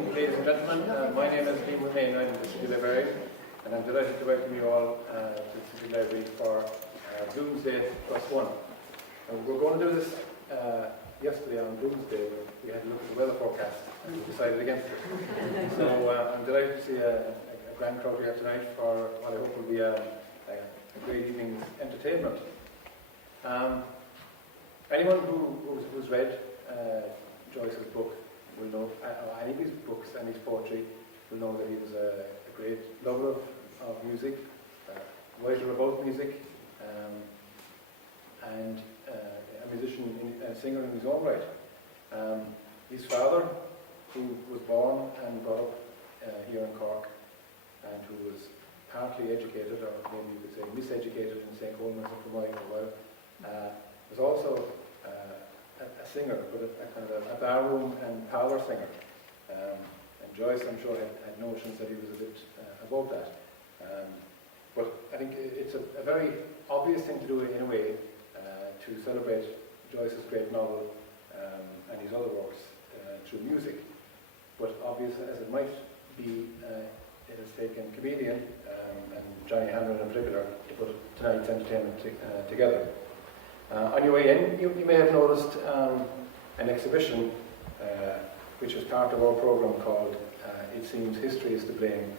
evening, ladies and gentlemen. My name is Liam Remain. I'm the City Librarian, and I'm delighted to welcome you all to the City Library for Bloomsday +1. And we're going to do this yesterday on Bloomsday. We had a look at the weather forecast and we decided against it. So I'm delighted to see a grand crowd here tonight for what I hope will be a great evening's entertainment. Anyone who's read Joyce's book will know, any of his books and his poetry will know that he was a great lover of music, writer about music, and a musician, a singer in his own right. His father, who was born and brought up here in Cork, and who was partly educated, or maybe you could say miseducated in St. Coleman's and Fermoy for a while, was also a singer, but a kind of a barroom and parlour singer. And Joyce, I'm sure, had notions that he was a bit above that. But I think it's a very obvious thing to do in a way to celebrate Joyce's great novel and his other works through music. But obvious as it might be, it has taken comedian and Johnny Hanlon in particular to put tonight's entertainment together. On your way in, you may have noticed an exhibition which was part of our programme called It Seems History is to Blame,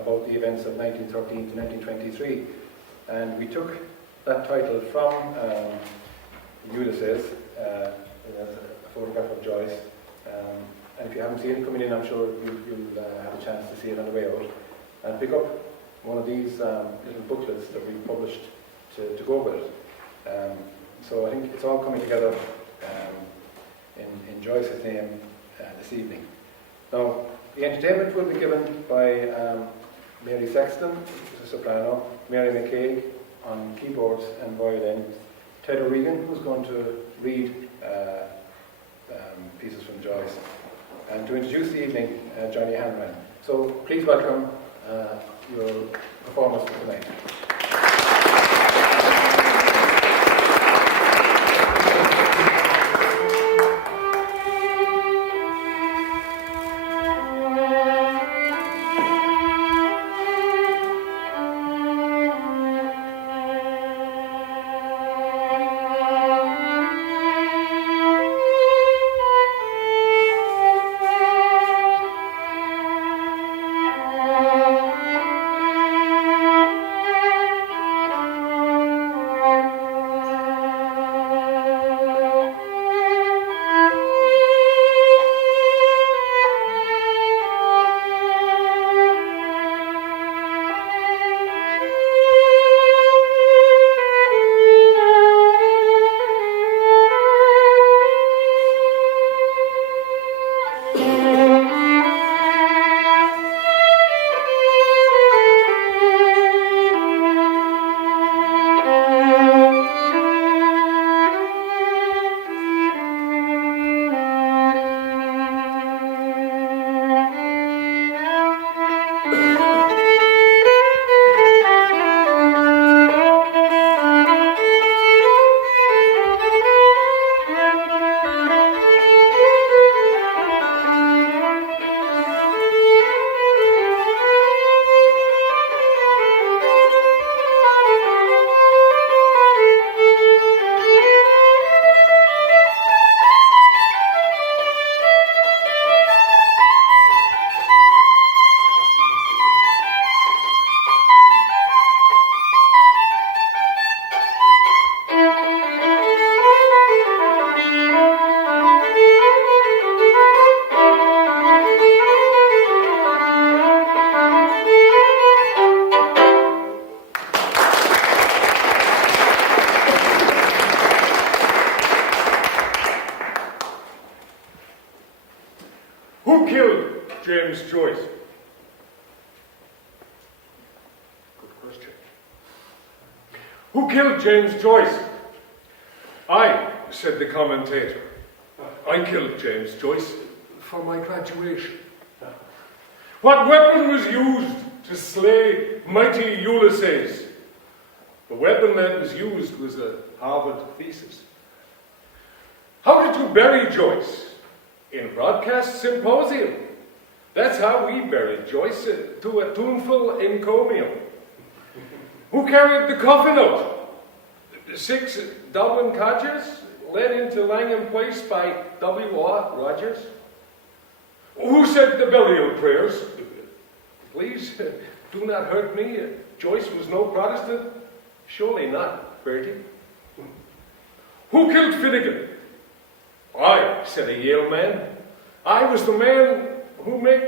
about the events of 1913 to 1923. And we took that title from Ulysses, a photograph of Joyce. And if you haven't seen it coming in, I'm sure you'll have a chance to see it on the way out. And pick up one of these little booklets that we published to go with it. So I think it's all coming together in Joyce's name this evening. Now, the entertainment will be given by Mary Sexton, who's a soprano, Mary McCaig on keyboards and violin, Ted O'Regan, who's going to read pieces from Joyce, and to introduce the evening, Johnny Hanlon. So please welcome your performance for tonight. Who killed James Joyce? Good question. Who killed James Joyce? I, said the commentator. I killed James Joyce for my graduation. What weapon was used to slay mighty Ulysses? The weapon that was used was a Harvard thesis. How did you bury Joyce? In a broadcast symposium. That's how we buried Joyce, to a tuneful encomium. Who carried the coffin out? 6 Dublin codgers, led into Langham Place by W.R. Rogers. Who said the burial prayers? Please, do not hurt me. Joyce was no Protestant. Surely not, Bertie. Who killed Finnegan? I, said a Yale man. I was the man who made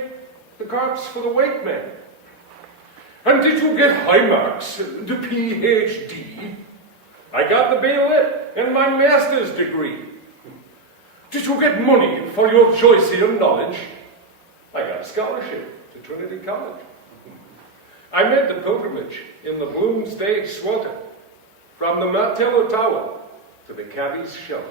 the corpse for the wake man. And did you get high marks, the Ph.D.? I got the BLA and my master's degree. Did you get money for your Joycean knowledge? I got a scholarship to Trinity College. I made the pilgrimage in the Bloomsday swelter, from the Martello Tower to the cabby's shelter.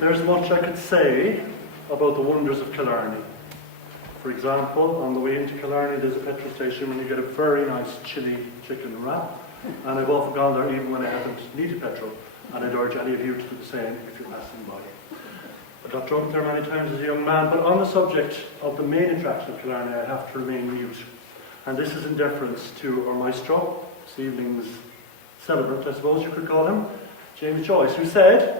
There's much I could say about the wonders of Killarney. For example, on the way into Killarney there's a petrol station when you get a very nice chili chicken wrap, and I've often gone there even when I haven't needed petrol, and I'd urge any of you to do the same if you're passing by. I got drunk there many times as a young man, but on the subject of the main attraction of Killarney I have to remain mute, and this is in deference to our maestro, this evening's celebrant I suppose you could call him, James Joyce, who said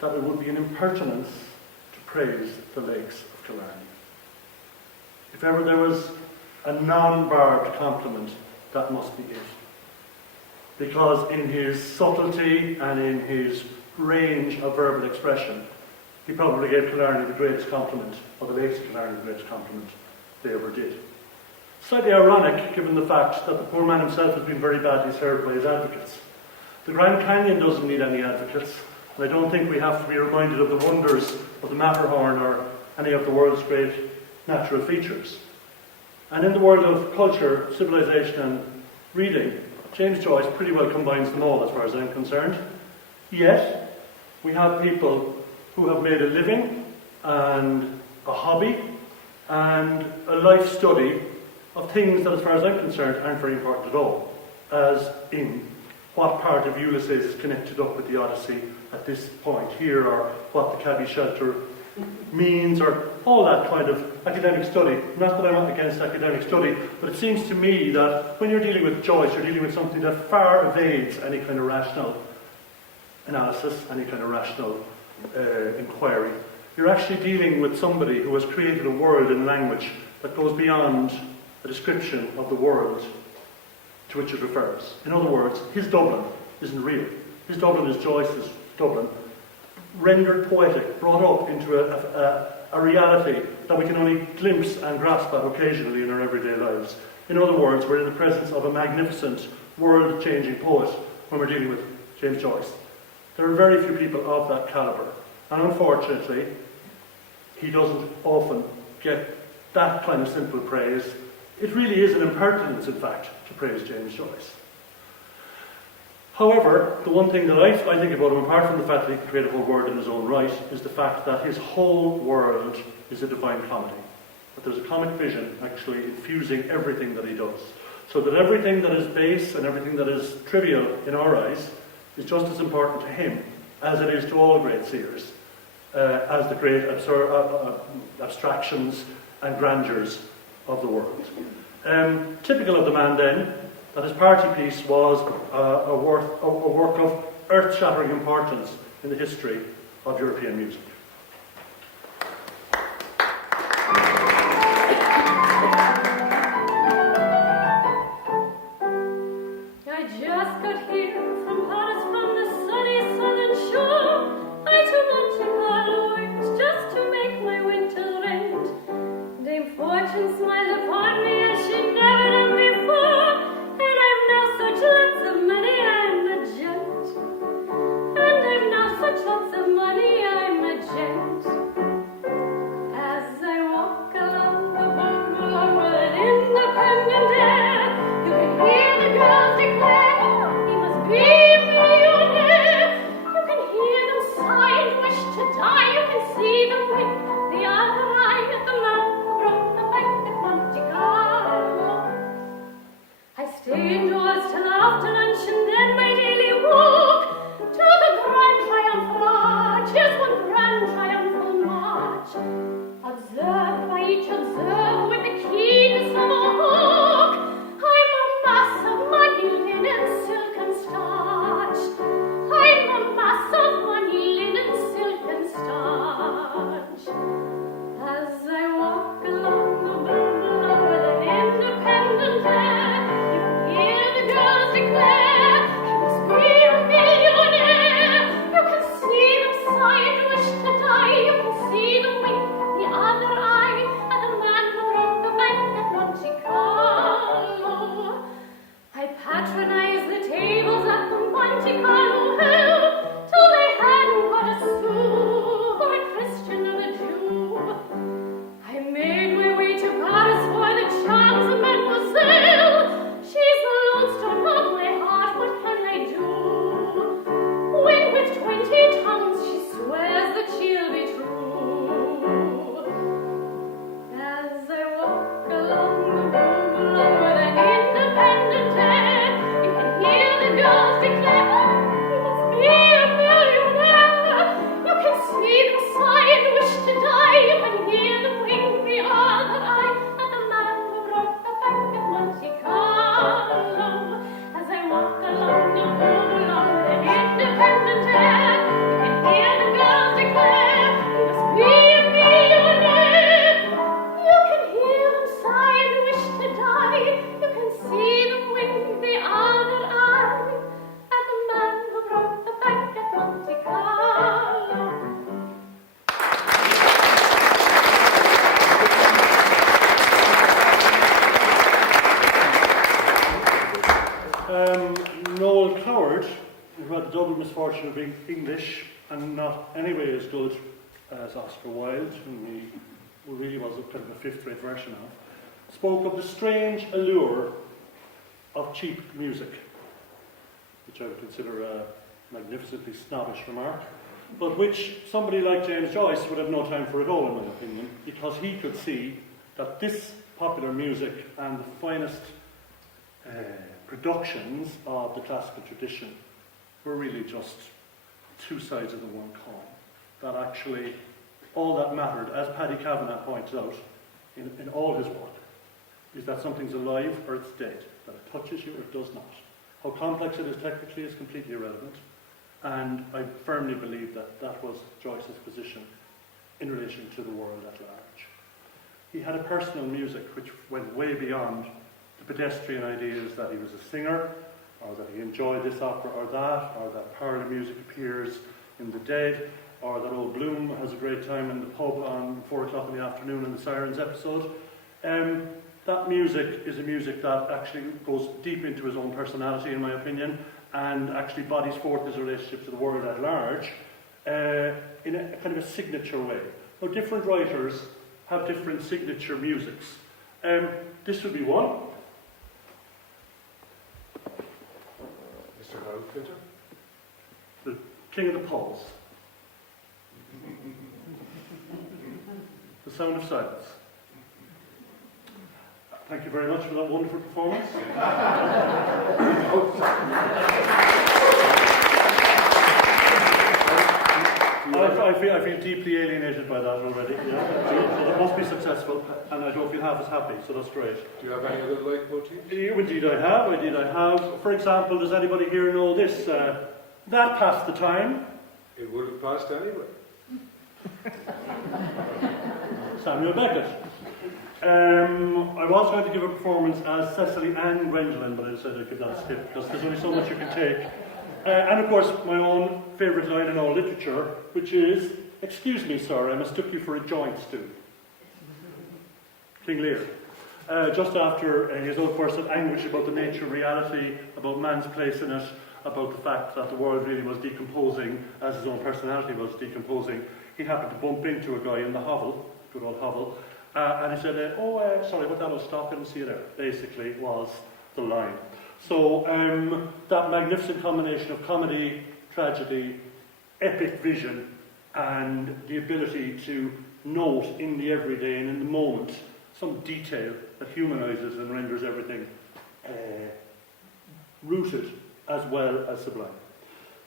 that it would be an impertinence to praise the lakes of Killarney. If ever there was a non-barbed compliment, that must be it. Because in his subtlety and in his range of verbal expression, he probably gave Killarney the greatest compliment, or the lakes of Killarney the greatest compliment they ever did. Slightly ironic, given the fact that the poor man himself has been very badly served by his advocates. The Grand Canyon doesn't need any advocates, and I don't think we have to be reminded of the wonders of the Matterhorn or any of the world's great natural features. And in the world of culture, civilization and reading, James Joyce pretty well combines them all as far as I'm concerned. Yet, we have people who have made a living and a hobby and a life study of things that, as far as I'm concerned, aren't very important at all, as in what part of Ulysses is connected up with the Odyssey at this point here, or what the cabby shelter means, or all that kind of academic study. Not that I'm not against academic study, but it seems to me that when you're dealing with Joyce, you're dealing with something that far evades any kind of rational analysis, any kind of rational inquiry. You're actually dealing with somebody who has created a world in language that goes beyond a description of the world to which it refers. In other words, his Dublin isn't real. His Dublin is Joyce's Dublin, rendered poetic, brought up into a reality that we can only glimpse and grasp at occasionally in our everyday lives. In other words, we're in the presence of a magnificent, world-changing poet when we're dealing with James Joyce. There are very few people of that calibre, and unfortunately, he doesn't often get that kind of simple praise. It really is an impertinence, in fact, to praise James Joyce. However, the one thing that I think about him, apart from the fact that he can create a whole world in his own right, is the fact that his whole world is a divine comedy. That there's a comic vision actually infusing everything that he does. So that everything that is base and everything that is trivial in our eyes is just as important to him as it is to all great seers, as the great abstractions and grandeurs of the world. Typical of the man then, that his party piece was a work of earth-shattering importance in the history of European music. I just got here from Paris, from the sunny southern shore. I took Monte Carlo went just to make my winter rent. Dame Fortune smiled upon me as she never done before, and I've now such lots of money I'm a gent. And I've now such lots of money I'm a gent. As I walk along the boardwalk with an independent air, you can hear the girls declare he must be a millionaire. You can hear them sigh and wish to die. You can see them wink the other eye at the man who broke the bank at Monte Carlo. I stay indoors till after lunch and then my daily walk to the Grand Triumphal Arch. Here's one Grand Triumphal March, observed by each observer with the keenness of a hawk. I'm a mass of money, linen, silk and starch. I'm a mass of money, linen, silk and starch. As I walk along the boulevard with an independent air, you can hear the girls declare he must be a millionaire. You can see them sigh and wish to die. You can see them wink the other eye at the man who broke the bank at Monte Carlo. I patronize the tables at the Monte Carlo Hill till they hadn't got a sou for a Christian and a Jew. I made my way to Paris for the charms of Mademoiselle. She's the lodestone of my heart, what can I do? When with 20 tongues she swears that she'll be true. As I walk along the boulevard with an independent air, you can hear the girls declare he must be a millionaire. You can see them sigh and wish to die. You can hear them wink the other eye at the man who broke the bank at Monte Carlo. As I walk along the boulevard with an independent air, you can hear the girls declare he must be a millionaire. You can hear them sigh and wish to die. You can see them wink the other eye at the man who broke the bank at Monte Carlo. Noel Coward, who had the double misfortune of being English and not anyway as good as Oscar Wilde, who really was a kind of a fifth-rate version of, spoke of the strange allure of cheap music, which I would consider a magnificently snobbish remark, but which somebody like James Joyce would have no time for at all, in my opinion, because he could see that this popular music and the finest productions of the classical tradition were really just two sides of the one coin. That actually all that mattered, as Paddy Kavanagh points out in all his work, is that something's alive or it's dead, that it touches you or it does not. How complex it is technically is completely irrelevant, and I firmly believe that that was Joyce's position in relation to the world at large. He had a personal music which went way beyond the pedestrian ideas that he was a singer, or that he enjoyed this opera or that parlour music appears in The Dead, or that old Bloom has a great time in the pub on 4 o'clock in the afternoon in the Sirens episode. That music is a music that actually goes deep into his own personality, in my opinion, and actually bodies forth his relationship to the world at large in a kind of a signature way. Now, different writers have different signature musics. This would be one. Mr. Harold Finter? The King of the Pulse. The Sound of Silence. Thank you very much for that wonderful performance. I feel deeply alienated by that already. Yeah. So that must be successful, and I don't feel half as happy, so that's great. Do you have any other leitmotifs? Indeed I have. For example, does anybody here know this? That passed the time. It would have passed anyway. Samuel Beckett. I was going to give a performance as Cecily and Gwendolyn, but I decided I could not skip because there's only so much you can take. And of course, my own favourite line in all literature, which is, "Excuse me, sir, I mistook you for a joint stew." King Lear. Just after his own personal anguish about the nature of reality, about man's place in it, about the fact that the world really was decomposing as his own personality was decomposing, he happened to bump into a guy in the hovel, good old hovel, and he said, sorry about that, I'll stop and see you there. Basically was the line. So that magnificent combination of comedy, tragedy, epic vision, and the ability to note in the everyday and in the moment some detail that humanises and renders everything rooted as well as sublime.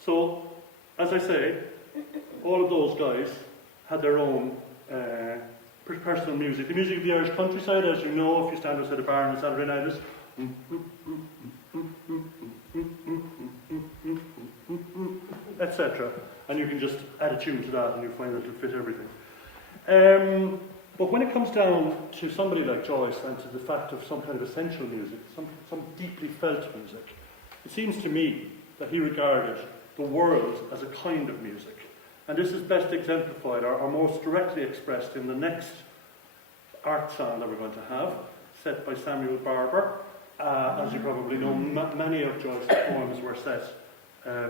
So, as I say, all of those guys had their own personal music. The music of the Irish countryside, as you know, if you stand outside a bar on a Saturday night, is etc. And you can just add a tune to that and you find that it'll fit everything. But when it comes down to somebody like Joyce and to the fact of some kind of essential music, some deeply felt music, it seems to me that he regarded the world as a kind of music. And this is best exemplified or most directly expressed in the next art sound that we're going to have, set by Samuel Barber. As you probably know, many of Joyce's poems were set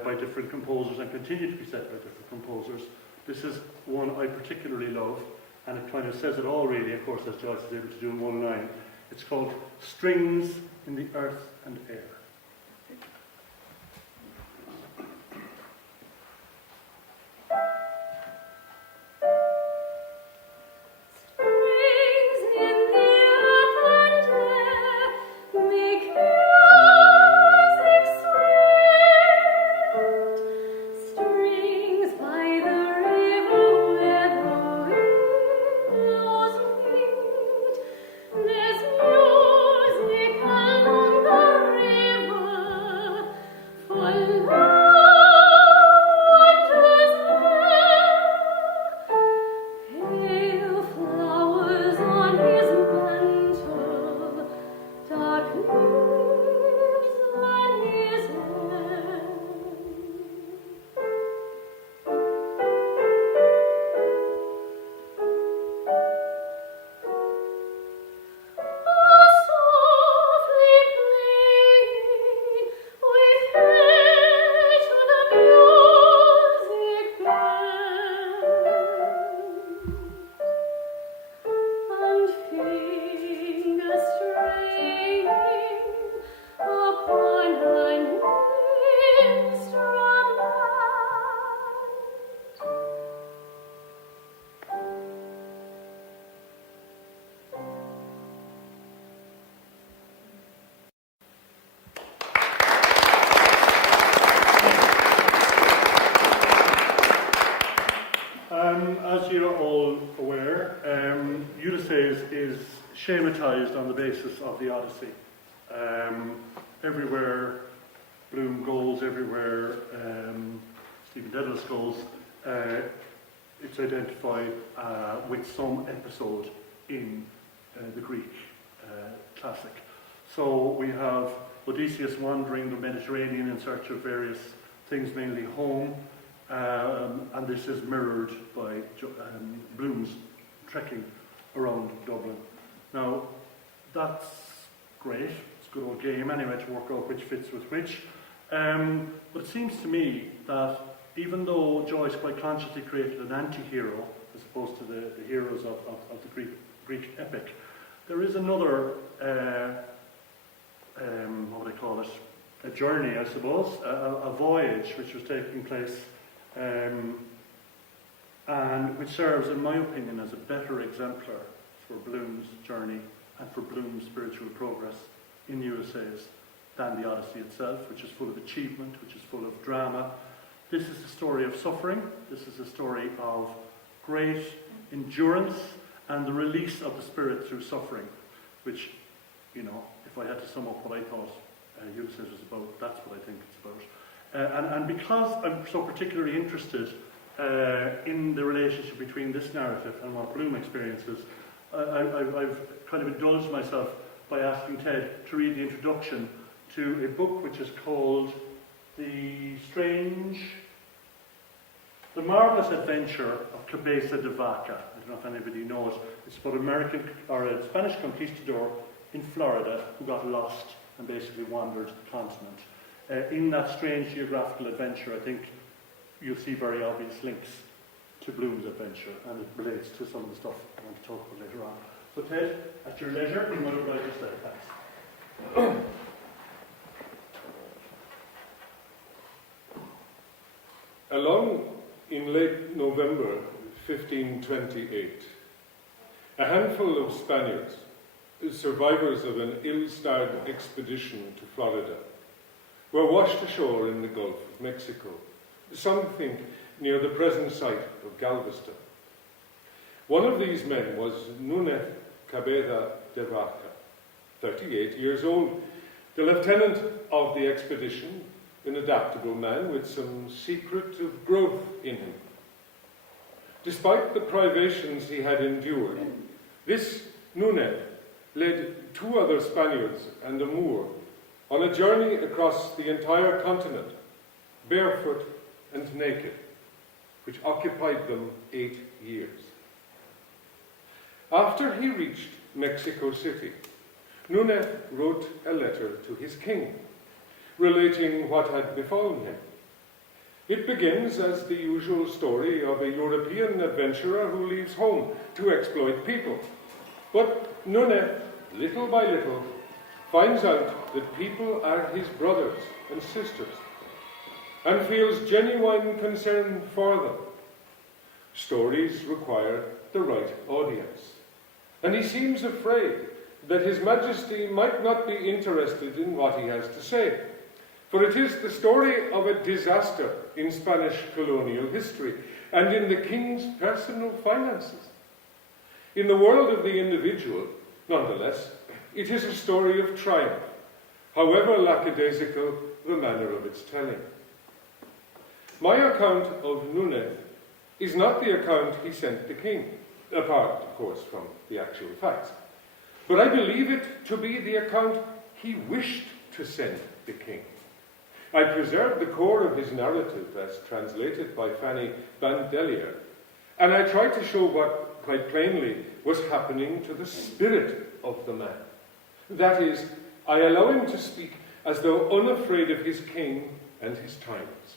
by different composers and continue to be set by different composers. This is one I particularly love, and it kind of says it all really, of course, as Joyce is able to do in one line. It's called Strings in the Earth and Air. As you're all aware, Ulysses is schematized on the basis of the Odyssey. Everywhere Bloom goes, everywhere Stephen Dedalus goes, it's identified with some episode in the Greek classic. So we have Odysseus wandering the Mediterranean in search of various things, mainly home, and this is mirrored by Bloom's trekking around Dublin. Now, that's great. It's a good old game anyway to work out which fits with which. But it seems to me that even though Joyce quite consciously created an anti-hero as opposed to the heroes of the Greek epic, there is another, what would I call it, a journey, I suppose, a voyage which was taking place, and which serves, in my opinion, as a better exemplar for Bloom's journey and for Bloom's spiritual progress in Ulysses than the Odyssey itself, which is full of achievement, which is full of drama. This is a story of suffering. This is a story of great endurance and the release of the spirit through suffering, which, you know, if I had to sum up what I thought Ulysses was about, that's what I think it's about. And because I'm so particularly interested in the relationship between this narrative and what Bloom experiences, I've kind of indulged myself by asking Ted to read the introduction to a book which is called The Marvelous Adventure of Cabeza de Vaca. I don't know if anybody knows. It's about a Spanish conquistador in Florida who got lost and basically wandered the continent. In that strange geographical adventure, I think you'll see very obvious links to Bloom's adventure, and it relates to some of the stuff I want to talk about later on. So Ted, at your leisure, you might oblige us there. Thanks. Along in late November 1528, a handful of Spaniards, survivors of an ill-starred expedition to Florida, were washed ashore in the Gulf of Mexico, some think near the present site of Galveston. One of these men was Núñez Cabeza de Vaca, 38 years old, the lieutenant of the expedition, an adaptable man with some secret of growth in him. Despite the privations he had endured, this Núñez led 2 other Spaniards and a Moor on a journey across the entire continent, barefoot and naked, which occupied them 8 years. After he reached Mexico City, Núñez wrote a letter to his king, relating what had befallen him. It begins as the usual story of a European adventurer who leaves home to exploit people. But Núñez, little by little, finds out that people are his brothers and sisters, and feels genuine concern for them. Stories require the right audience, and he seems afraid that His Majesty might not be interested in what he has to say, for it is the story of a disaster in Spanish colonial history and in the king's personal finances. In the world of the individual, nonetheless, it is a story of triumph, however lackadaisical the manner of its telling. My account of Núñez is not the account he sent the king, apart, of course, from the actual facts, but I believe it to be the account he wished to send the king. I preserved the core of his narrative as translated by Fanny Bandelier, and I tried to show what, quite plainly, was happening to the spirit of the man. That is, I allow him to speak as though unafraid of his king and his times.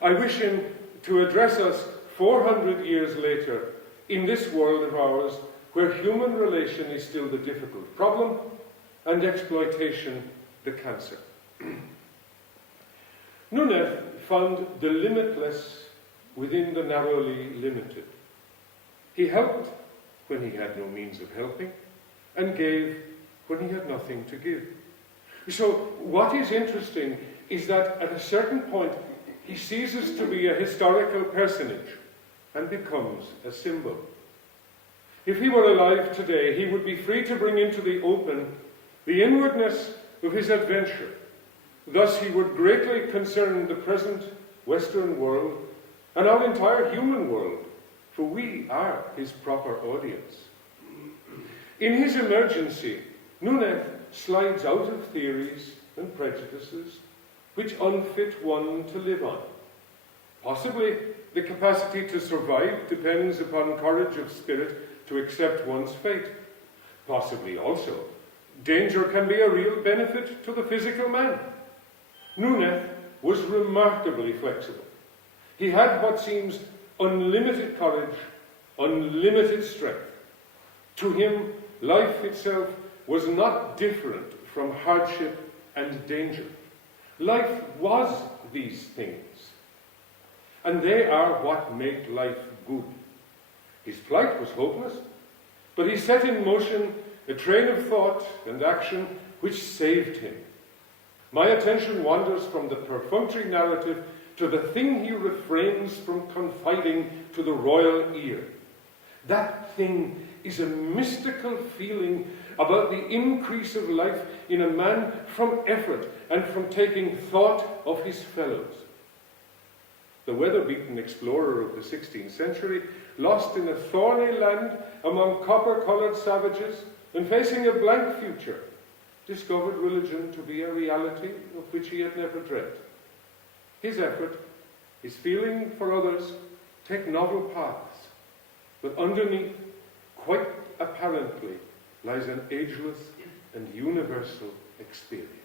I wish him to address us 400 years later in this world of ours, where human relation is still the difficult problem and exploitation the cancer. Núñez found the limitless within the narrowly limited. He helped when he had no means of helping, and gave when he had nothing to give. So what is interesting is that at a certain point he ceases to be a historical personage and becomes a symbol. If he were alive today, he would be free to bring into the open the inwardness of his adventure. Thus he would greatly concern the present Western world and our entire human world for we are his proper audience. In his emergency, Nunez slides out of theories and prejudices which unfit one to live on. Possibly the capacity to survive depends upon courage of spirit to accept one's fate. Possibly also, danger can be a real benefit to the physical man. Nunez was remarkably flexible. He had what seems unlimited courage, unlimited strength. To him, life itself was not different from hardship and danger. Life was these things, and they are what make life good. His plight was hopeless, but he set in motion a train of thought and action which saved him. My attention wanders from the perfunctory narrative to the thing he refrains from confiding to the royal ear. That thing is a mystical feeling about the increase of life in a man from effort and from taking thought of his fellows. The weather-beaten explorer of the 16th century, lost in a thorny land among copper-coloured savages and facing a blank future, discovered religion to be a reality of which he had never dreamt. His effort, his feeling for others, take novel paths, but underneath, quite apparently, lies an ageless and universal experience.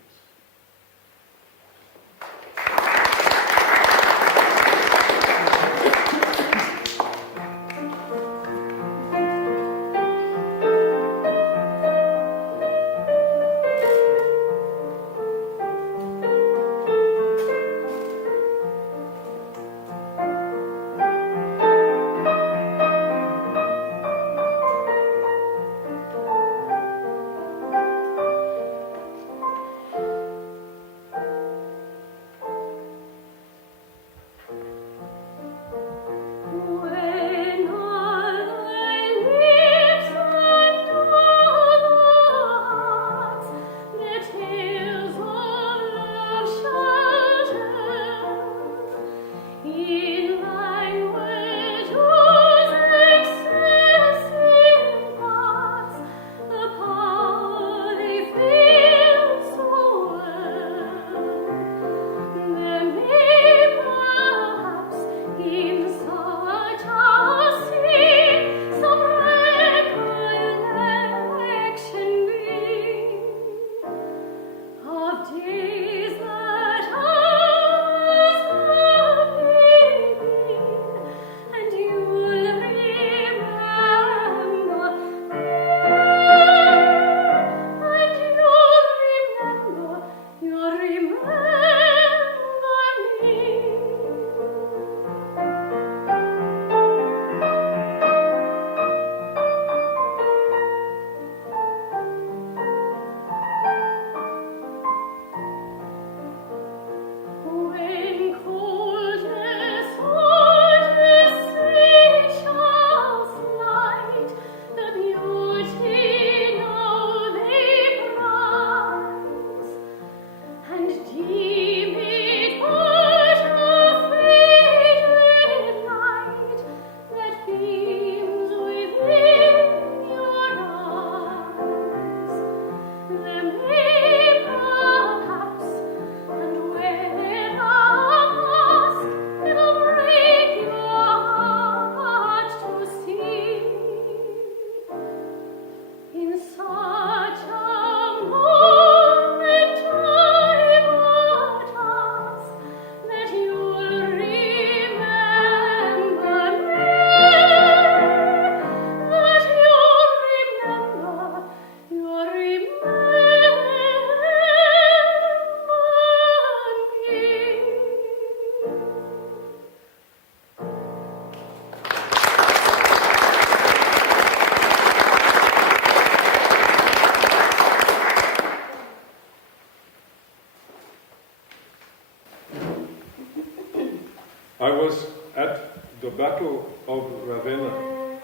I was at the Battle of Ravenna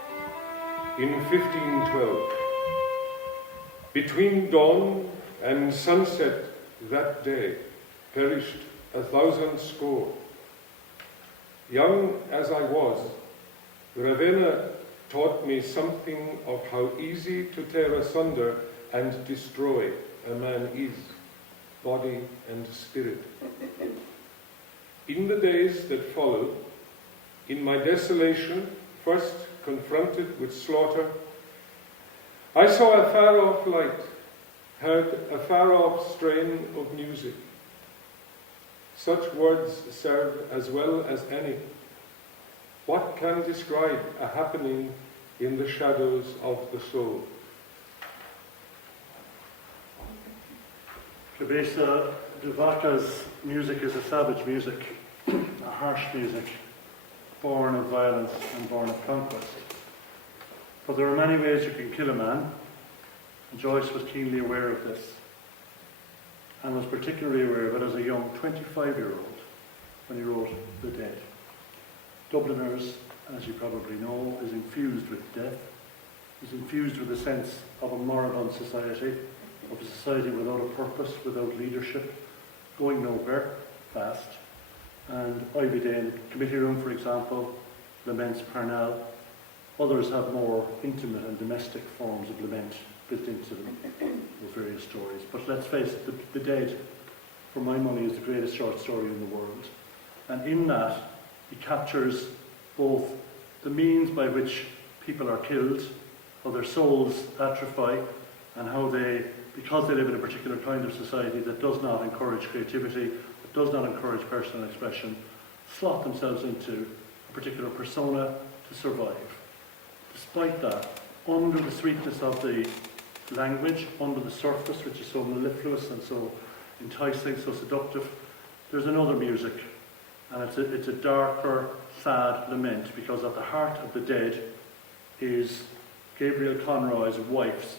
in 1512. Between dawn and sunset that day perished 1,000 score. Young as I was, Ravenna taught me something of how easy to tear asunder and destroy a man is, body and spirit. In the days that followed, in my desolation, first confronted with slaughter, I saw a far-off light, heard a far-off strain of music. Such words serve as well as any. What can describe a happening in the shadows of the soul? Cabeza de Vaca's music is a savage music, a harsh music, born of violence and born of conquest. But there are many ways you can kill a man, and Joyce was keenly aware of this, and was particularly aware of it as a young 25-year-old when he wrote The Dead. Dubliners, as you probably know, is infused with death, is infused with a sense of a moribund society, of a society without a purpose, without leadership, going nowhere, fast. And IBD in committee room, for example, laments Parnell. Others have more intimate and domestic forms of lament built into them, with various stories. But let's face it, The Dead, for my money, is the greatest short story in the world. And in that, he captures both the means by which people are killed, how their souls atrophy, and how they, because they live in a particular kind of society that does not encourage creativity, that does not encourage personal expression, slot themselves into a particular persona to survive. Despite that, under the sweetness of the language, under the surface, which is so mellifluous and so enticing, so seductive, there's another music. And it's a darker, sad lament, because at the heart of The Dead is Gabriel Conroy's wife's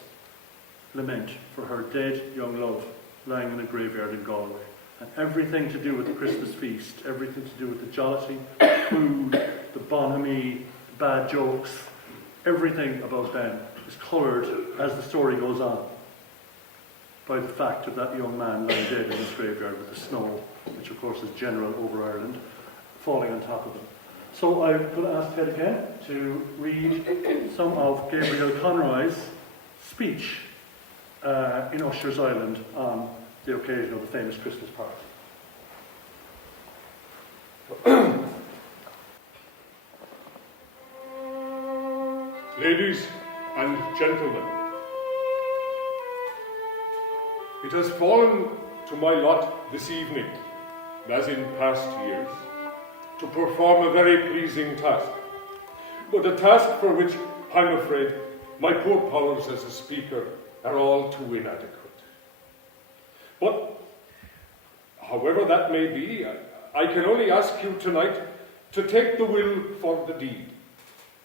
lament for her dead young love lying in a graveyard in Galway. And everything to do with the Christmas feast, everything to do with the jollity, food, the bonhomie, the bad jokes, everything about them is coloured as the story goes on by the fact of that young man lying dead in his graveyard with the snow, which of course is general over Ireland, falling on top of them. So I'm going to ask Ted again to read some of Gabriel Conroy's speech in Usher's Island on the occasion of the famous Christmas party. Ladies and gentlemen, it has fallen to my lot this evening, as in past years, to perform a very pleasing task, but a task for which I'm afraid my poor powers as a speaker are all too inadequate. But, however that may be, I can only ask you tonight to take the will for the deed,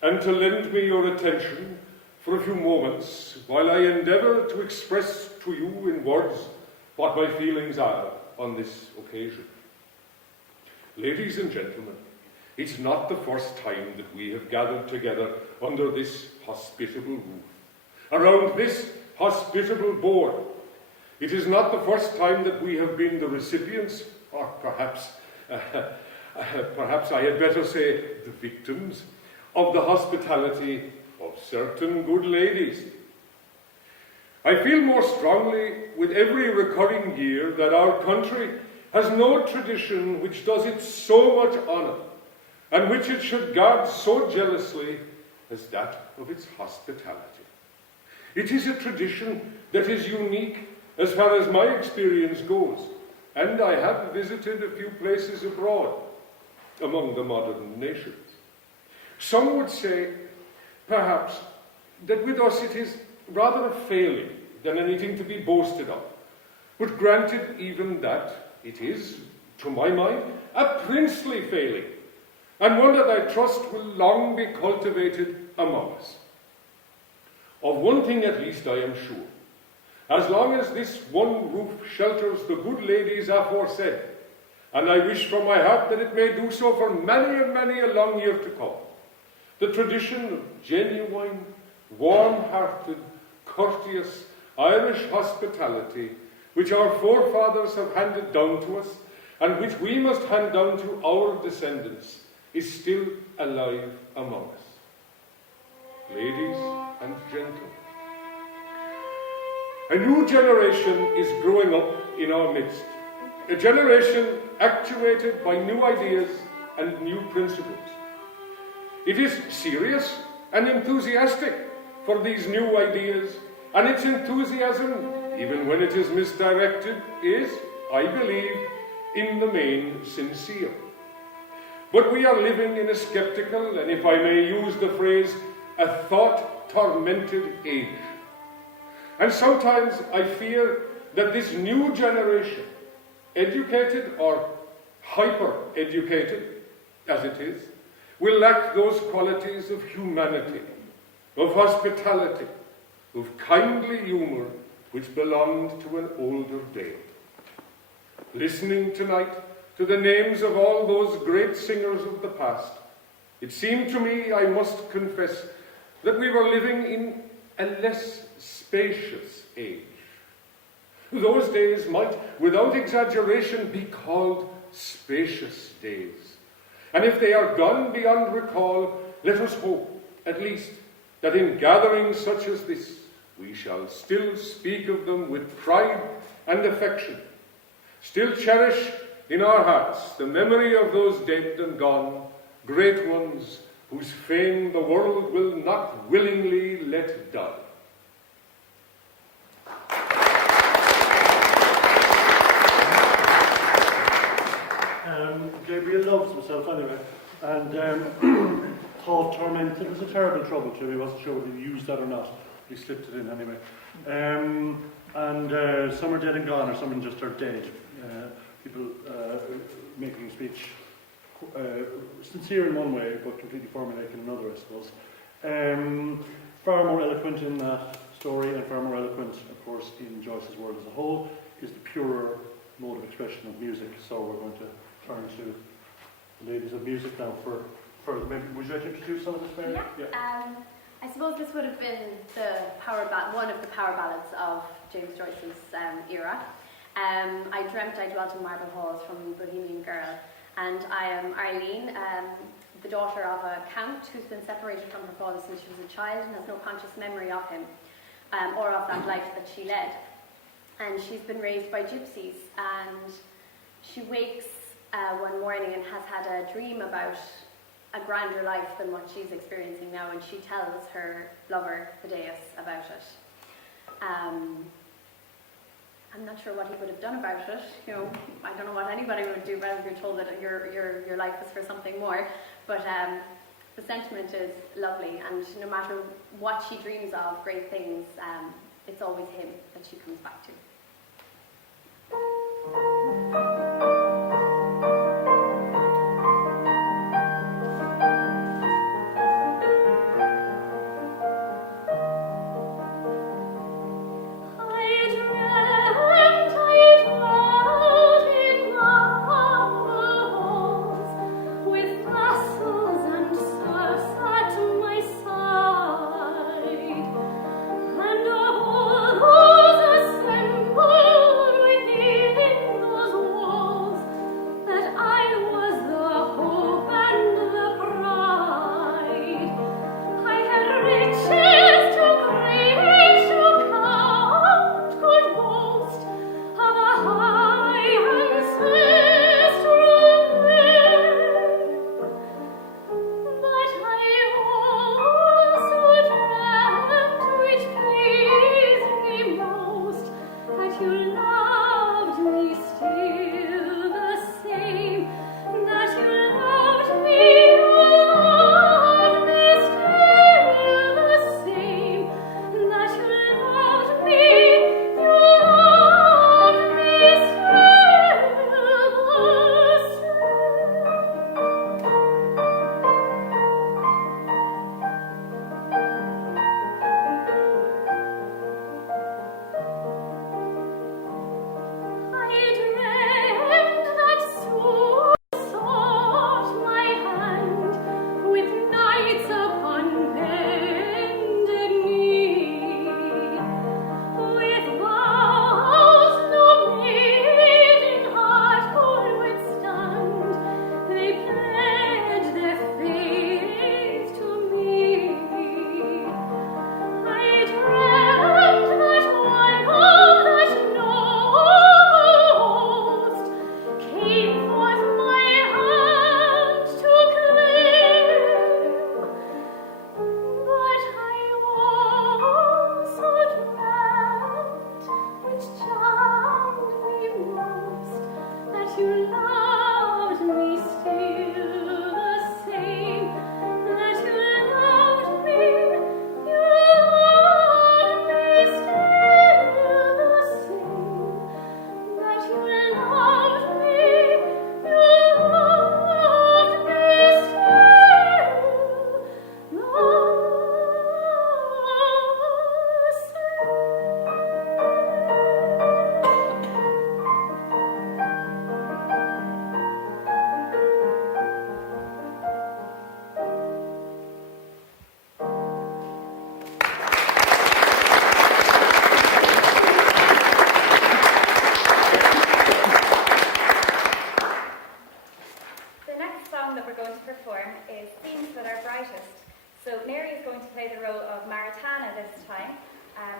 and to lend me your attention for a few moments while I endeavour to express to you in words what my feelings are on this occasion. Ladies and gentlemen, it's not the first time that we have gathered together under this hospitable roof, around this hospitable board. It is not the first time that we have been the recipients, or perhaps I had better say the victims, of the hospitality of certain good ladies. I feel more strongly with every recurring year that our country has no tradition which does it so much honour, and which it should guard so jealously as that of its hospitality. It is a tradition that is unique as far as my experience goes, and I have visited a few places abroad among the modern nations. Some would say, perhaps, that with us it is rather a failing than anything to be boasted of. But granted even that, it is, to my mind, a princely failing, and one that I trust will long be cultivated among us. Of one thing at least I am sure. As long as this one roof shelters the good ladies aforesaid, and I wish from my heart that it may do so for many and many a long year to come, the tradition of genuine, warm-hearted, courteous Irish hospitality, which our forefathers have handed down to us, and which we must hand down to our descendants, is still alive among us. ladies and gentlemen. A new generation is growing up in our midst, a generation actuated by new ideas and new principles. It is serious and enthusiastic for these new ideas, and its enthusiasm, even when it is misdirected, is, I believe, in the main sincere. But we are living in a skeptical, and if I may use the phrase, a thought-tormented age. And sometimes I fear that this new generation, educated or hyper-educated as it is, will lack those qualities of humanity, of hospitality, of kindly humour which belonged to an older day. Listening tonight to the names of all those great singers of the past, it seemed to me, I must confess, that we were living in a less spacious age. Those days might, without exaggeration, be called spacious days. And if they are gone beyond recall, let us hope, at least, that in gatherings such as this, we shall still speak of them with pride and affection, still cherish in our hearts the memory of those dead and gone, great ones whose fame the world will not willingly let die. Gabriel loves himself anyway, and thought tormented was a terrible trouble too. He wasn't sure whether he used that or not. He slipped it in anyway. Some are dead and gone, or some just are dead. People making a speech sincere in one way, but completely formulaic in another, I suppose. Far more eloquent in that story, and far more eloquent, of course, in Joyce's world as a whole, is the purer mode of expression of music. So we're going to turn to the ladies of music now for maybe would you like to introduce some of this, Mary? Yeah. I suppose this would have been one of the power ballads of James Joyce's era. I dreamt I dwelt in marble halls from Bohemian Girl, and I am Arlene, the daughter of a count who's been separated from her father since she was a child and has no conscious memory of him or of that life that she led. And she's been raised by gypsies, and she wakes one morning and has had a dream about a grander life than what she's experiencing now, and she tells her lover, Thaddeus, about it. I'm not sure what he would have done about it. I don't know what anybody would do if you're told that your life is for something more. But the sentiment is lovely, and no matter what she dreams of, great things, it's always him that she comes back to. Those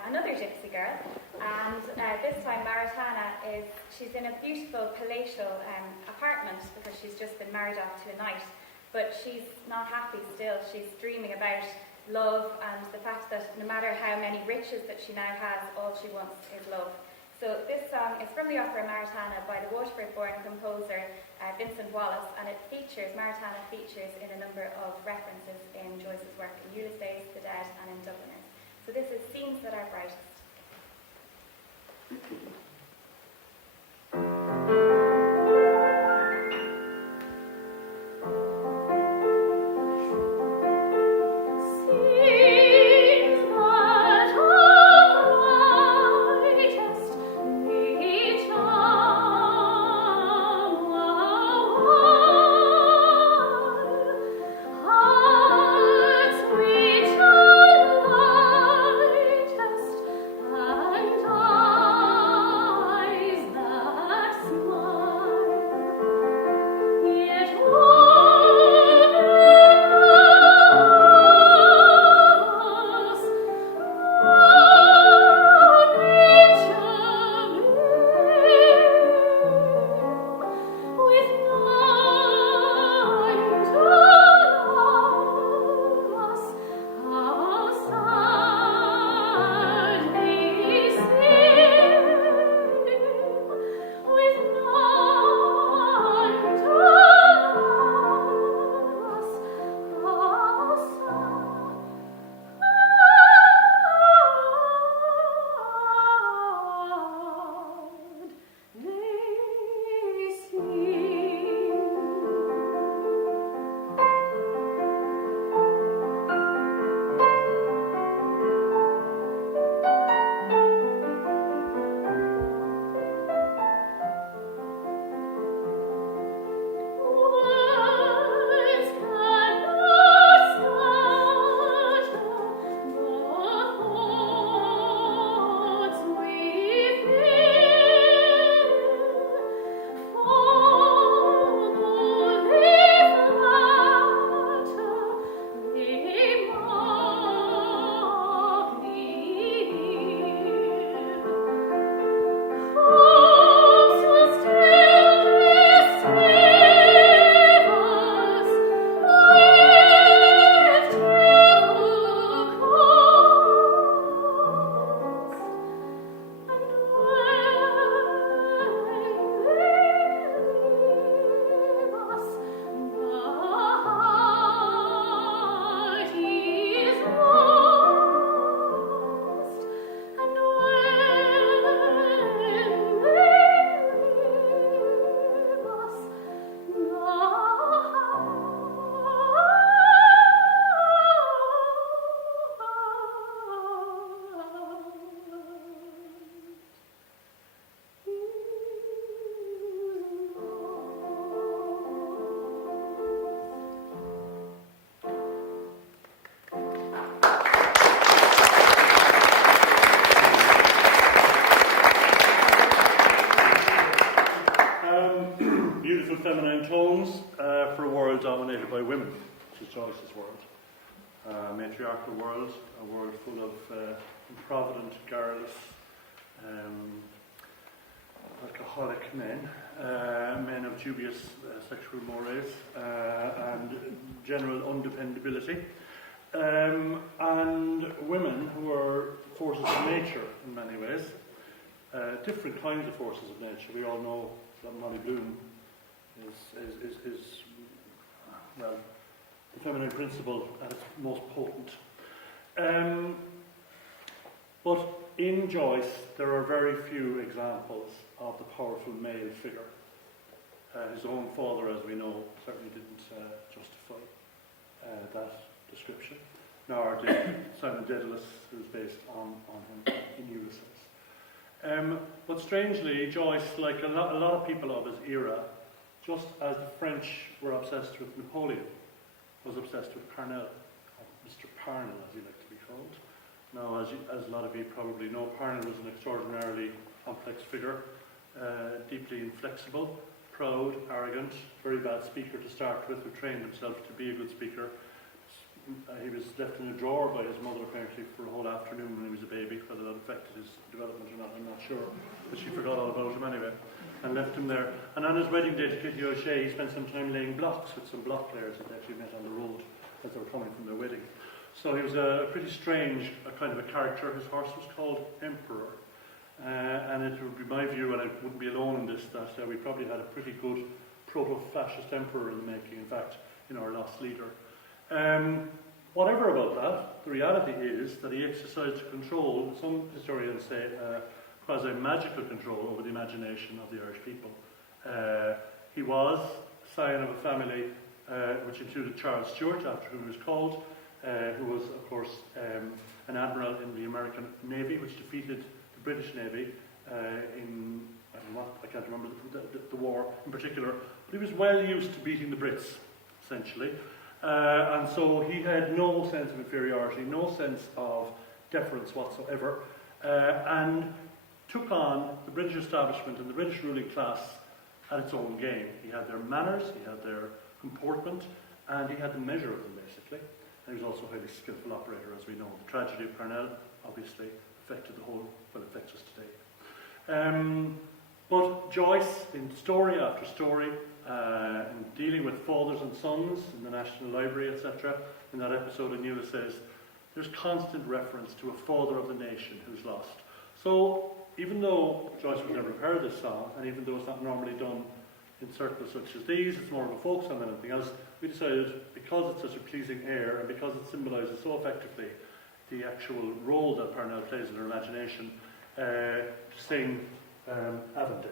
another gypsy girl, and this time Maritana she's in a beautiful palatial apartment because she's just been married off to a knight, but she's not happy still. She's dreaming about love and the fact that no matter how many riches that she now has, all she wants is love. So this song is from the opera Maritana by the Waterford-born composer Vincent Wallace, and Maritana features in a number of references in Joyce's work in Ulysses, The Dead, and in Dubliners. So this is Scenes That Are Brightest. Feminine tones for a world dominated by women, which is Joyce's world. A matriarchal world, a world full of improvident, garrulous, alcoholic men, men of dubious sexual mores and general undependability, and women who are forces of nature in many ways, different kinds of forces of nature. We all know that Molly Bloom is well, the feminine principle at its most potent. But in Joyce, there are very few examples of the powerful male figure. His own father, as we know, certainly didn't justify that description, nor did Simon Dedalus, who's based on him in Ulysses. But strangely, Joyce, like a lot of people of his era, just as the French were obsessed with Napoleon, was obsessed with Parnell, Mr. Parnell, as he liked to be called. Now, as a lot of you probably know, Parnell was an extraordinarily complex figure, deeply inflexible, proud, arrogant, very bad speaker to start with, who trained himself to be a good speaker, he was left in a drawer by his mother apparently for a whole afternoon when he was a baby. Whether that affected his development or not, I'm not sure. But she forgot all about him anyway and left him there. And on his wedding day to Kitty O'Shea, he spent some time laying blocks with some block players that they actually met on the road as they were coming from their wedding. So he was a pretty strange kind of a character. His horse was called Emperor. And it would be my view, and I wouldn't be alone in this, that we probably had a pretty good proto-fascist emperor in the making, in fact, in our lost leader. Whatever about that, the reality is that he exercised control, some historians say quasi-magical control over the imagination of the Irish people. He was scion of a family which included Charles Stewart, after whom he was called, who was, of course, an admiral in the American Navy, which defeated the British Navy in, I can't remember the war in particular, but he was well used to beating the Brits, essentially. And so he had no sense of inferiority, no sense of deference whatsoever, and took on the British establishment and the British ruling class at its own game. He had their manners, he had their comportment, and he had the measure of them, basically. And he was also a highly skillful operator, as we know. The tragedy of Parnell obviously affected the whole, well, it affects us today. But Joyce, in story after story, in dealing with fathers and sons in the National Library, etc., in that episode in Ulysses, there's constant reference to a father of the nation who's lost. So, even though Joyce would never have heard this song, and even though it's not normally done in circles such as these, it's more of a folk song than anything else, we decided, because it's such a pleasing air, and because it symbolises so effectively the actual role that Parnell plays in our imagination, to sing Avondale.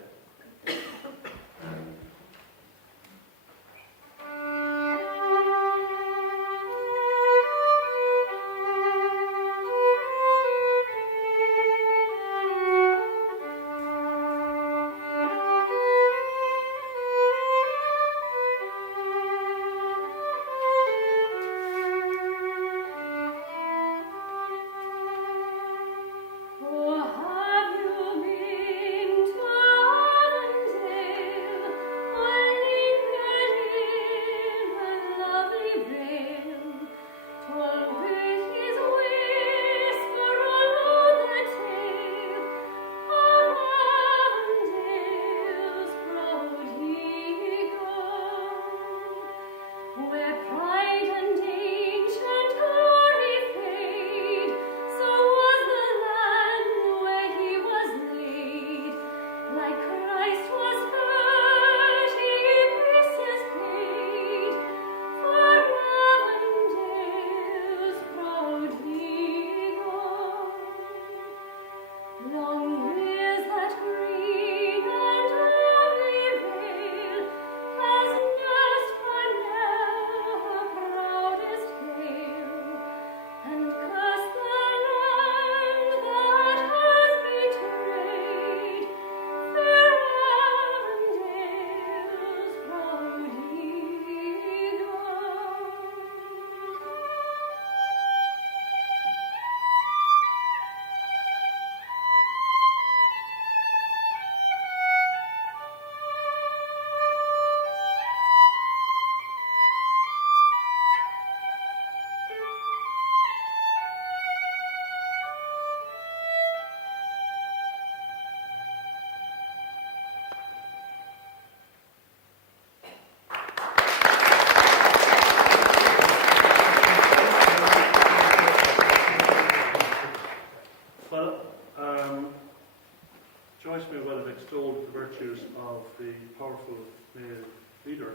Joyce may well have extolled the virtues of the powerful male leader,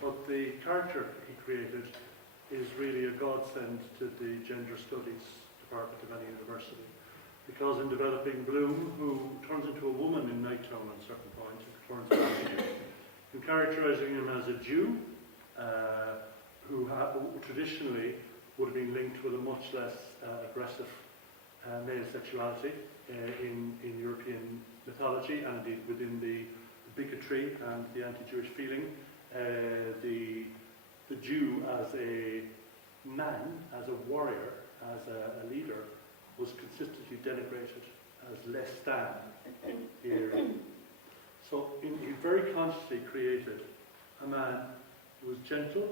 but the character he created is really a godsend to the gender studies department of any university. Because in developing Bloom, who turns into a woman in Nighttown at a certain point, turns back, in characterising him as a Jew, who traditionally would have been linked with a much less aggressive male sexuality in European mythology and indeed within the bigotry and the anti-Jewish feeling. The Jew as a man, as a warrior, as a leader, was consistently denigrated as less than here. So he very consciously created a man who was gentle,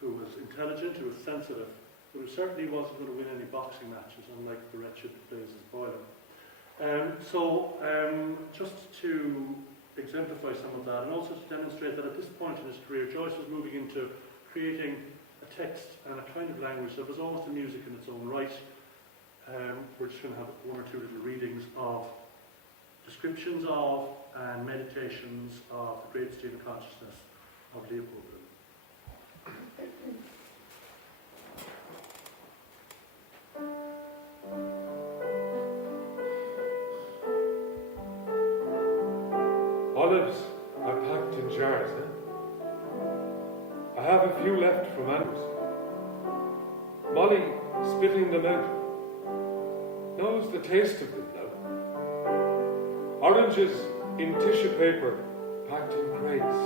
who was intelligent, who was sensitive, who certainly wasn't going to win any boxing matches, unlike the wretched Blazes Boylan. Just to exemplify some of that, and also to demonstrate that at this point in his career, Joyce was moving into creating a text and a kind of language that was almost a music in its own right. We're just going to have one or two little readings of descriptions of and meditations of the great stream of consciousness of Leopold Bloom. Olives are packed in jars, I have a few left from Andrews. Molly, spitting them out, knows the taste of them now. Oranges in tissue paper, packed in crates.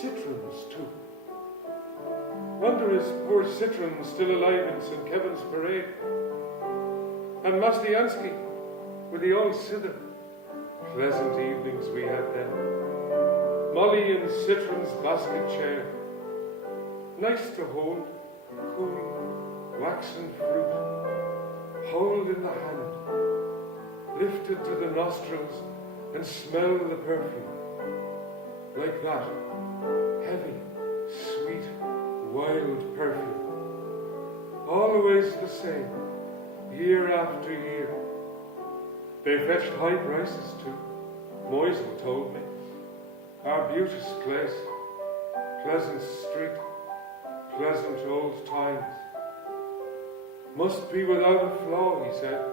Citrons, too. Wonder is poor Citron still alive in St. Kevin's parade? And Mastiansky with the old Sither. Pleasant evenings we had then. Molly in Citron's basket chair. Nice to hold, cool, waxen fruit. Hold in the hand, lifted to the nostrils and smell the perfume. Like that, heavy, sweet, wild perfume. Always the same, year after year. They fetched high prices too, Moisel told me. Arbutus place, pleasant street, pleasant old times. Must be without a flaw, he said.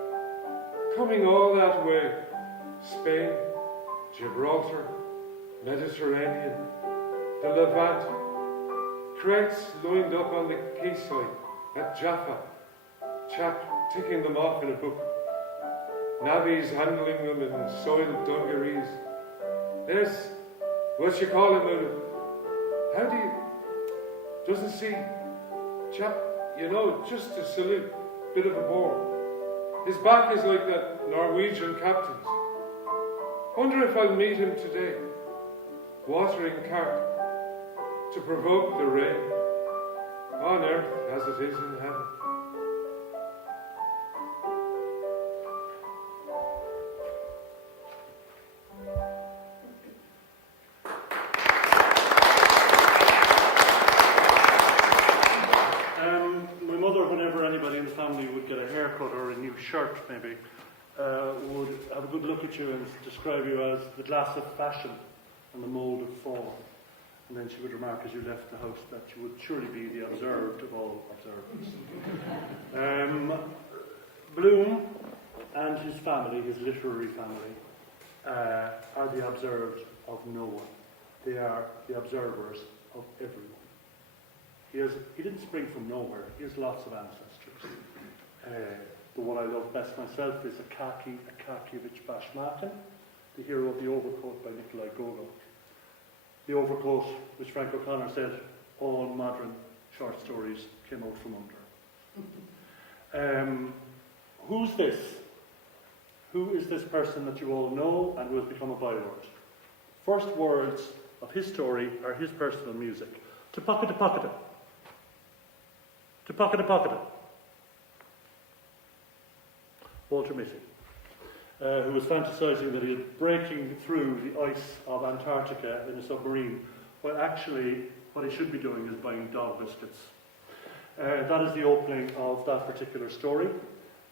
Coming all that way, Spain, Gibraltar, Mediterranean, the Levant, crates lined up on the quayside at Jaffa, chap ticking them off in a book. Navvies handling them in soiled dungarees. There's, what you call him, how do you, doesn't see, chap, you know, just to salute, bit of a bore. His back is like that Norwegian captain's. Wonder if I'll meet him today, watering cart, to provoke the rain, on earth as it is in heaven. Or a new shirt maybe, would have a good look at you and describe you as the glass of fashion and the mould of form. And then she would remark as you left the house that you would surely be the observed of all observers. Bloom and his family, his literary family, are the observed of no one. They are the observers of everyone. He didn't spring from nowhere. He has lots of ancestors. The one I love best myself is Akakievich Bashmakin, the hero of The Overcoat by Nikolai Gogol. The Overcoat, which Frank O'Connor said, all modern short stories came out from under. Who's this? Who is this person that you all know and who has become a byword? First words of his story are his personal music. To pocket a pocket. To pocket a pocket. Walter Mitty, who was fantasizing that he was breaking through the ice of Antarctica in a submarine, when actually what he should be doing is buying dog biscuits. That is the opening of that particular story.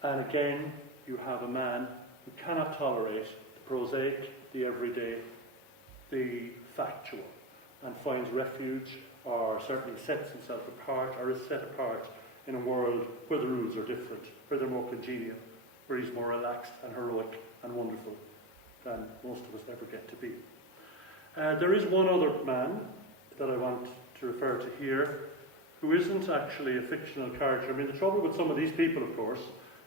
And again, you have a man who cannot tolerate the prosaic, the everyday, the factual, and finds refuge, or certainly sets himself apart, or is set apart in a world where the rules are different, where they're more congenial, where he's more relaxed and heroic and wonderful than most of us ever get to be. There is one other man that I want to refer to here, who isn't actually a fictional character. I mean, the trouble with some of these people, of course,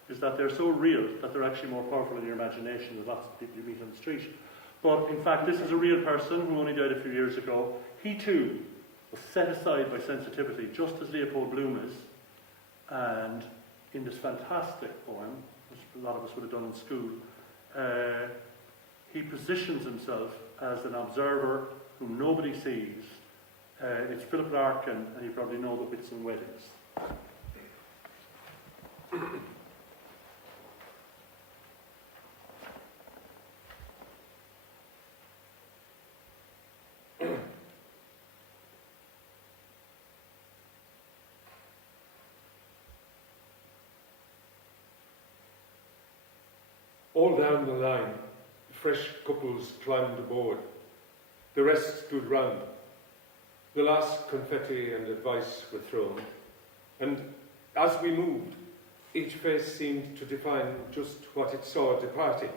is that they're so real that they're actually more powerful in your imagination than lots of people you meet on the street. But in fact, this is a real person who only died a few years ago. He too was set aside by sensitivity, just as Leopold Bloom is. And in this fantastic poem, which a lot of us would have done in school, he positions himself as an observer whom nobody sees, It's Philip Larkin, and you probably know the Whitsun Weddings. All down the line, fresh couples climbed aboard. The rest stood round. The last confetti and advice were thrown. And as we moved, each face seemed to define just what it saw departing.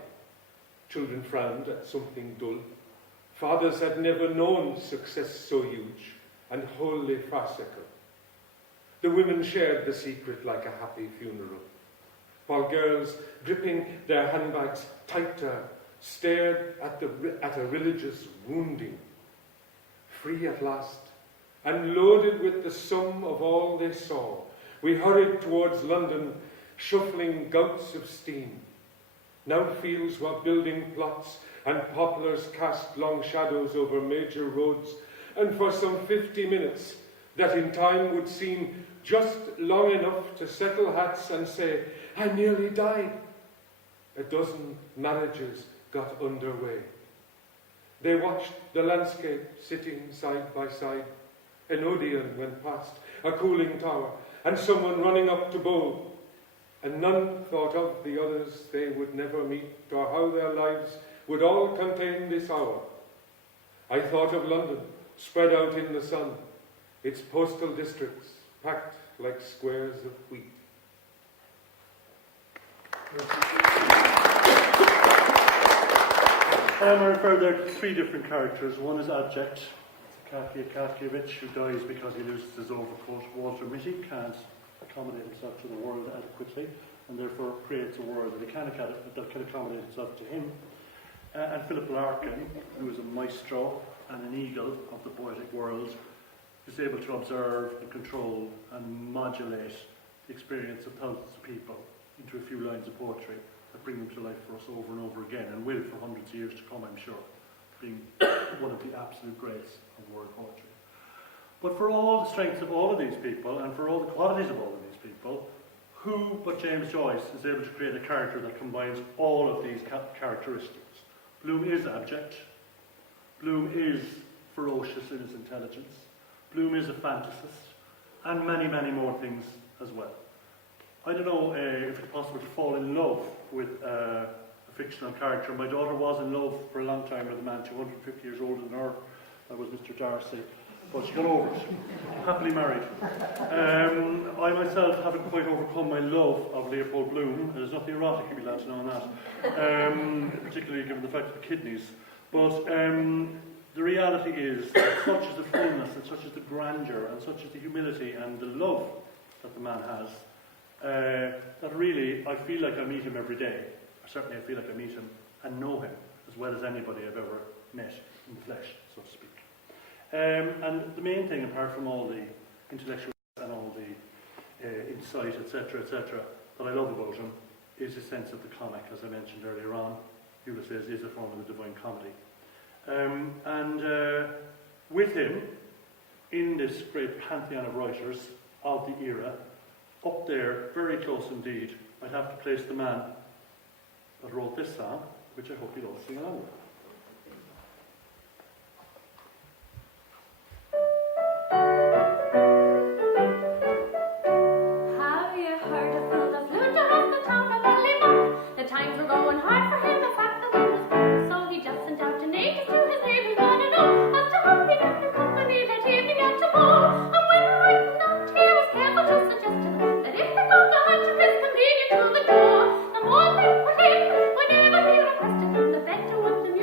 Children frowned at something dull. Fathers had never known success so huge and wholly farcical. The women shared the secret like a happy funeral, while girls, gripping their handbags tighter, stared at a religious wounding. Free at last, and loaded with the sum of all they saw, we hurried towards London, shuffling gouts of steam. Now fields were building plots, and poplars cast long shadows over major roads, and for some 50 minutes, that in time would seem just long enough to settle hats and say, "I nearly died," a dozen marriages got underway. They watched the landscape sitting side by side. An Odeon went past, a cooling tower, and someone running up to bowl. And none thought of the others they would never meet, or how their lives would all contain this hour. I thought of London, spread out in the sun, its postal districts packed like squares of wheat. I refer there to three different characters. One is abject, Kakievich, who dies because he loses his overcoat. Walter Mitty can't accommodate himself to the world adequately, and therefore creates a world that can accommodate itself to him. And Philip Larkin, who is a maestro and an eagle of the poetic world, is able to observe and control and modulate the experience of thousands of people into a few lines of poetry that bring them to life for us over and over again, and will for hundreds of years to come, I'm sure, being one of the absolute greats of world poetry. But for all the strengths of all of these people, and for all the qualities of all of these people, who but James Joyce is able to create a character that combines all of these characteristics? Bloom is abject. Bloom is ferocious in his intelligence. Bloom is a fantasist, and many, many more things as well. I don't know if it's possible to fall in love with a fictional character. My daughter was in love for a long time with a man 250 years older than her. That was Mr. Darcy. But she got over it. Happily married. I myself haven't quite overcome my love of Leopold Bloom. There's nothing erotic, you'd be glad to know on that. Particularly given the fact of the kidneys. But the reality is that such is the fullness, and such is the grandeur, and such is the humility and the love that the man has, that really I feel like I meet him every day. Certainly I feel like I meet him and know him as well as anybody I've ever met in the flesh, so to speak. And the main thing, apart from all the intellectual and all the insight, etc., that I love about him, is his sense of the comic, as I mentioned earlier on. Ulysses is a form of the Divine Comedy. And with him, in this great pantheon of writers of the era, up there, very close indeed, I'd have to place the man that wrote this song, which I hope you'll all sing along with. Have you heard of the flute at the town of Ballymonk? The times were going hard for him, in fact the wind was blowing, so he just sent out a native to his neighbours on and on, as to hope he got the company that evening at the ball. And when riding out, he was careful to suggest to them that if they got the hunt, it's convenient to the door. And all they put in, whenever he requested them, the better would the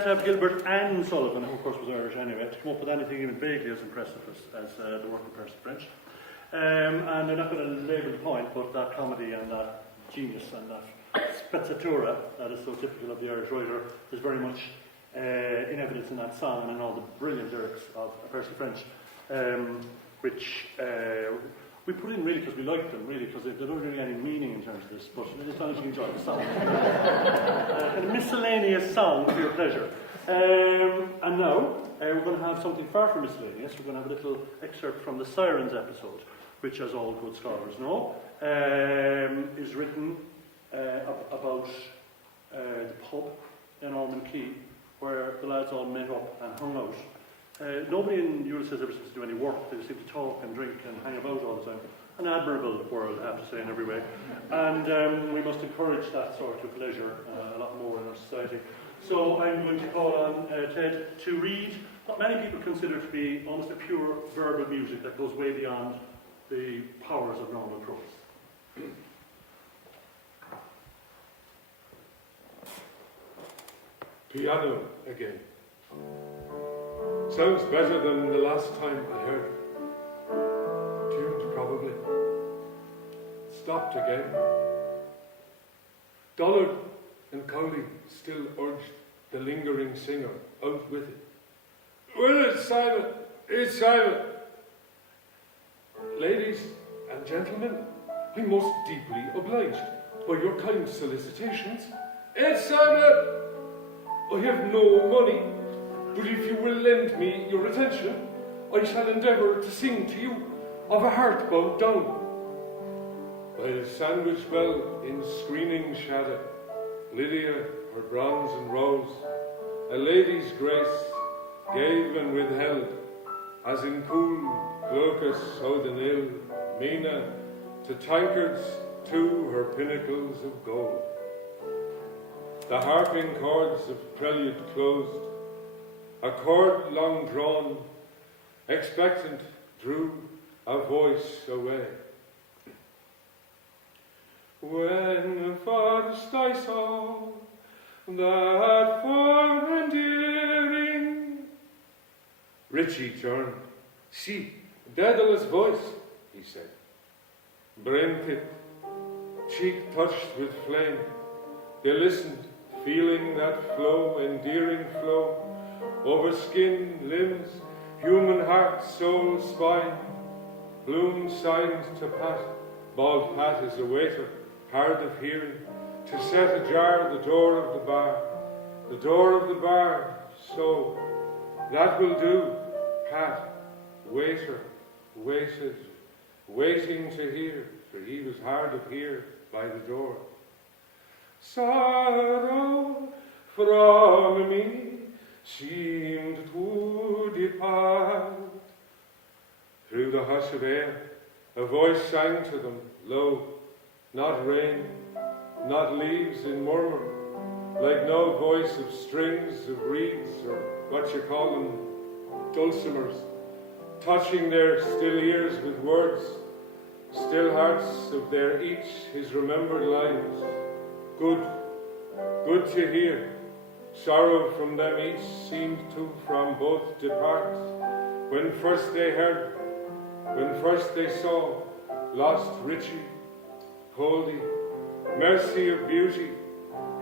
had to have Gilbert and Sullivan, who of course was Irish anyway, to come up with anything even vaguely as impressive as the working person French. And I'm not going to labour the point, but that comedy and that genius and that spezzatura that is so typical of the Irish writer is very much in evidence in that song and in all the brilliant lyrics of Percy French, which we put in really because we like them, really, because they don't really have any meaning in terms of this, but as long as you enjoy the song. A miscellaneous song for your pleasure. And now, we're going to have something far from miscellaneous. We're going to have a little excerpt from the Sirens episode, which, as all good scholars know, is written about the pub in Ormond Quay, where the lads all met up and hung out. Nobody in Ulysses ever seems to do any work. They just seem to talk and drink and hang about all the time. An admirable world, I have to say, in every way. And we must encourage that sort of leisure a lot more in our society. So I'm going to call on Ted to read what many people consider to be almost a pure verbal music that goes way beyond the powers of normal prose. Piano again. Sounds better than the last time I heard it. Tuned, probably. Stopped again. Dollard and Cowley still urged the lingering singer out with it. Well, it's silent. It's silent. Ladies and gentlemen, I'm most deeply obliged by your kind solicitations. It's silent. I have no money, but if you will lend me your attention, I shall endeavour to sing to you of a heart bowed down. While sandwiched well in screening shadow, Lydia, her bronze and rose, a lady's grace, gave and withheld, as in cool Glaucus so the nil, Mina, to tankards two her pinnacles of gold. The harping chords of prelude closed, a chord long drawn, expectant, drew a voice away. When first I saw that form endearing, Richie turned. See, Daedalus' voice, he said. Brain pit, cheek touched with flame, they listened, feeling that flow, endearing flow, over skin, limbs, human heart, soul, spine. Bloom signed to Pat, bald Pat is a waiter, hard of hearing, to set ajar the door of the bar. The door of the bar, so, that will do, Pat, waiter, waited, waiting to hear, for he was hard of hear by the door. Sorrow from me seemed to depart. Through the hush of air, a voice sang to them, low, not rain, not leaves in murmur, like no voice of strings of reeds, or what you call them, dulcimers, touching their still ears with words, still hearts of their each his remembered lines. Good, good to hear. Sorrow from them each seemed to from both depart. When first they heard, when first they saw, lost Richie, Holy, mercy of beauty,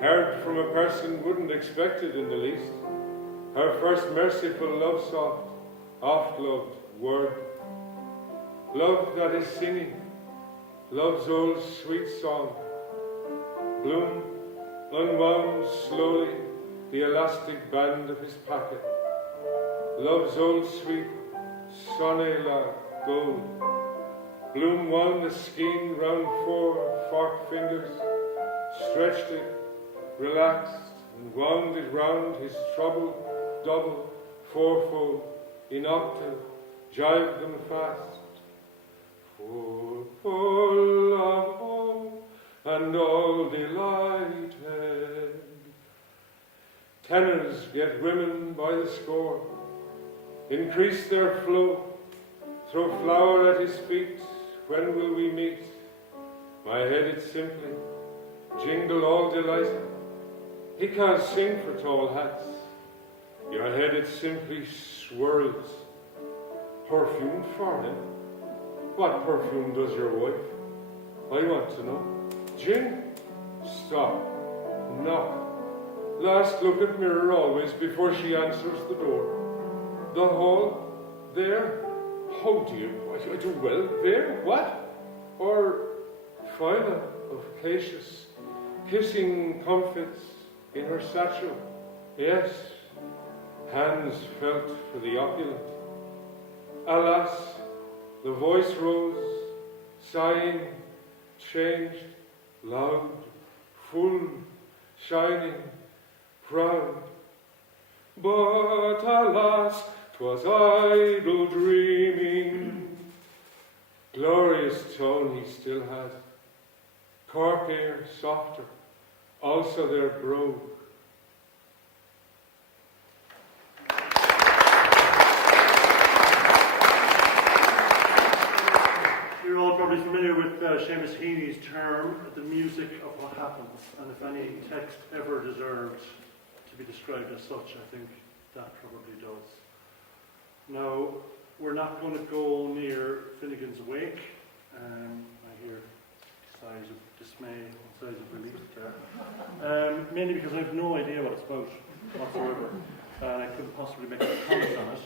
heard from a person wouldn't expect it in the least. Her first merciful love soft, oft loved word. Love that is singing, love's old sweet song. Bloom unwound slowly the elastic band of his packet. Love's old sweet sonne la gold. Bloom wound the skein round 4 forked fingers, stretched it, relaxed, and wound it round his troubled double, fourfold, in octave, jived them fast. Full of all and all delighted. Tenors get women by the score, increase their flow, throw flower at his feet, when will we meet? My head it simply, jingle all delighted. He can't sing for tall hats, Your head, it simply swirls. Perfumed foreign? What perfume does your wife? I want to know. Gin? Stop. Knock. Last look at mirror always before she answers the door. The hall? There? Oh dear, I do well. There? What? Or Phyla of Cassius, kissing comfits in her satchel. Yes, hands felt for the opulent. Alas, the voice rose, sighing, changed, loud, full, shining, proud. But alas, 'twas idle dreaming. Glorious tone he still had, Cork air softer, also their brogue. You're all probably familiar with Seamus Heaney's term, the music of what happens, and if any text ever deserved to be described as such, I think that probably does. Now, we're not going to go near Finnegan's Wake. I hear sighs of dismay and sighs of relief there. Mainly because I have no idea what it's about whatsoever, and I couldn't possibly make a comment on it.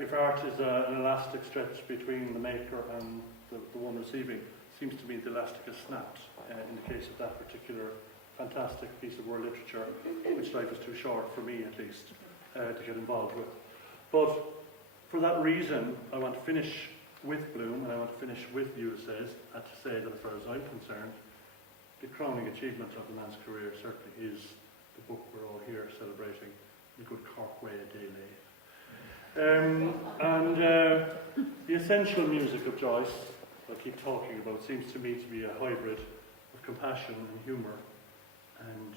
If art is an elastic stretch between the maker and the one receiving, it seems to me the elastic has snapped in the case of that particular fantastic piece of world literature, which life is too short, for me at least, to get involved with. But for that reason, I want to finish with Bloom, and I want to finish with Ulysses, and to say that as far as I'm concerned, the crowning achievement of the man's career certainly is the book we're all here celebrating, in good Cork way, a day late. The essential music of Joyce, I keep talking about, seems to me to be a hybrid of compassion and humour and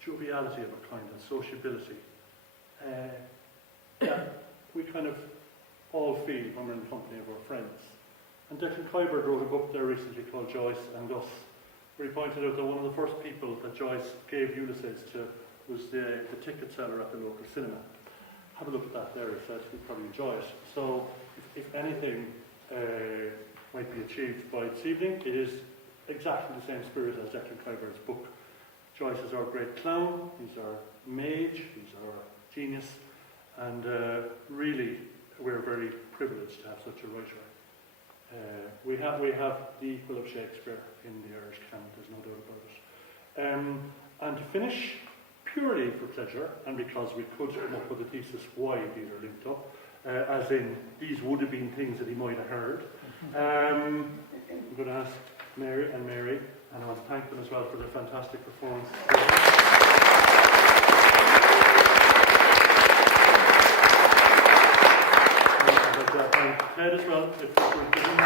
joviality of a kind, and sociability. We kind of all feel when we're in the company of our friends. And Declan Kuiper wrote a book there recently called Joyce and Us, where he pointed out that one of the first people that Joyce gave Ulysses to was the ticket seller at the local cinema. Have a look at that there, if you'd probably enjoy it. So, if anything might be achieved by this evening, it is exactly the same spirit as Declan Kuiper's book. Joyce is our great clown, he's our mage, he's our genius, and really we're very privileged to have such a writer. We have the equal of Shakespeare in the Irish canon, there's no doubt about it. And to finish, purely for pleasure, and because we could come up with a thesis why these are linked up, as in these would have been things that he might have heard. I'm going to ask Mary, and I want to thank them as well for their fantastic performance. And Ted as well, if you could give him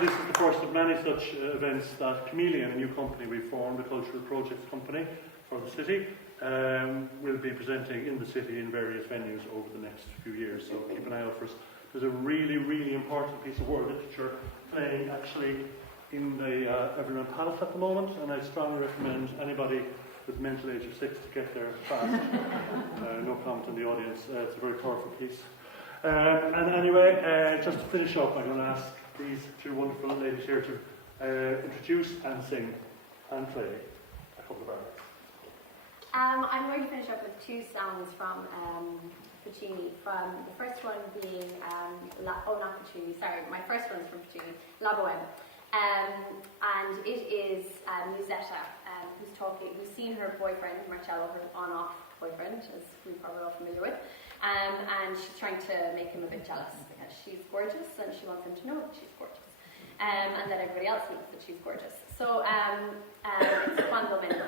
this is the first of many such events that Chameleon, a new company we formed, a cultural projects company for the city, will be presenting in the city in various venues over the next few years, so keep an eye out for us. There's a really, really important piece of world literature playing actually in the Everyman Palace at the moment, and I strongly recommend anybody with a mental age of 6 to get there fast. No comment on the audience, it's a very powerful piece. And anyway, just to finish up, I'm going to ask these two wonderful ladies here to introduce and sing and play a couple of bars. I'm going to finish up with two songs from Puccini. From the first one being not Puccini. Sorry, my first one's from Puccini, La Bohème, and it is Musetta, who's seen her boyfriend Marcello, her on-off boyfriend, as we're probably all familiar with. And she's trying to make him a bit jealous because she's gorgeous and she wants him to know that she's gorgeous, and that everybody else knows that she's gorgeous. So it's Quando Meno.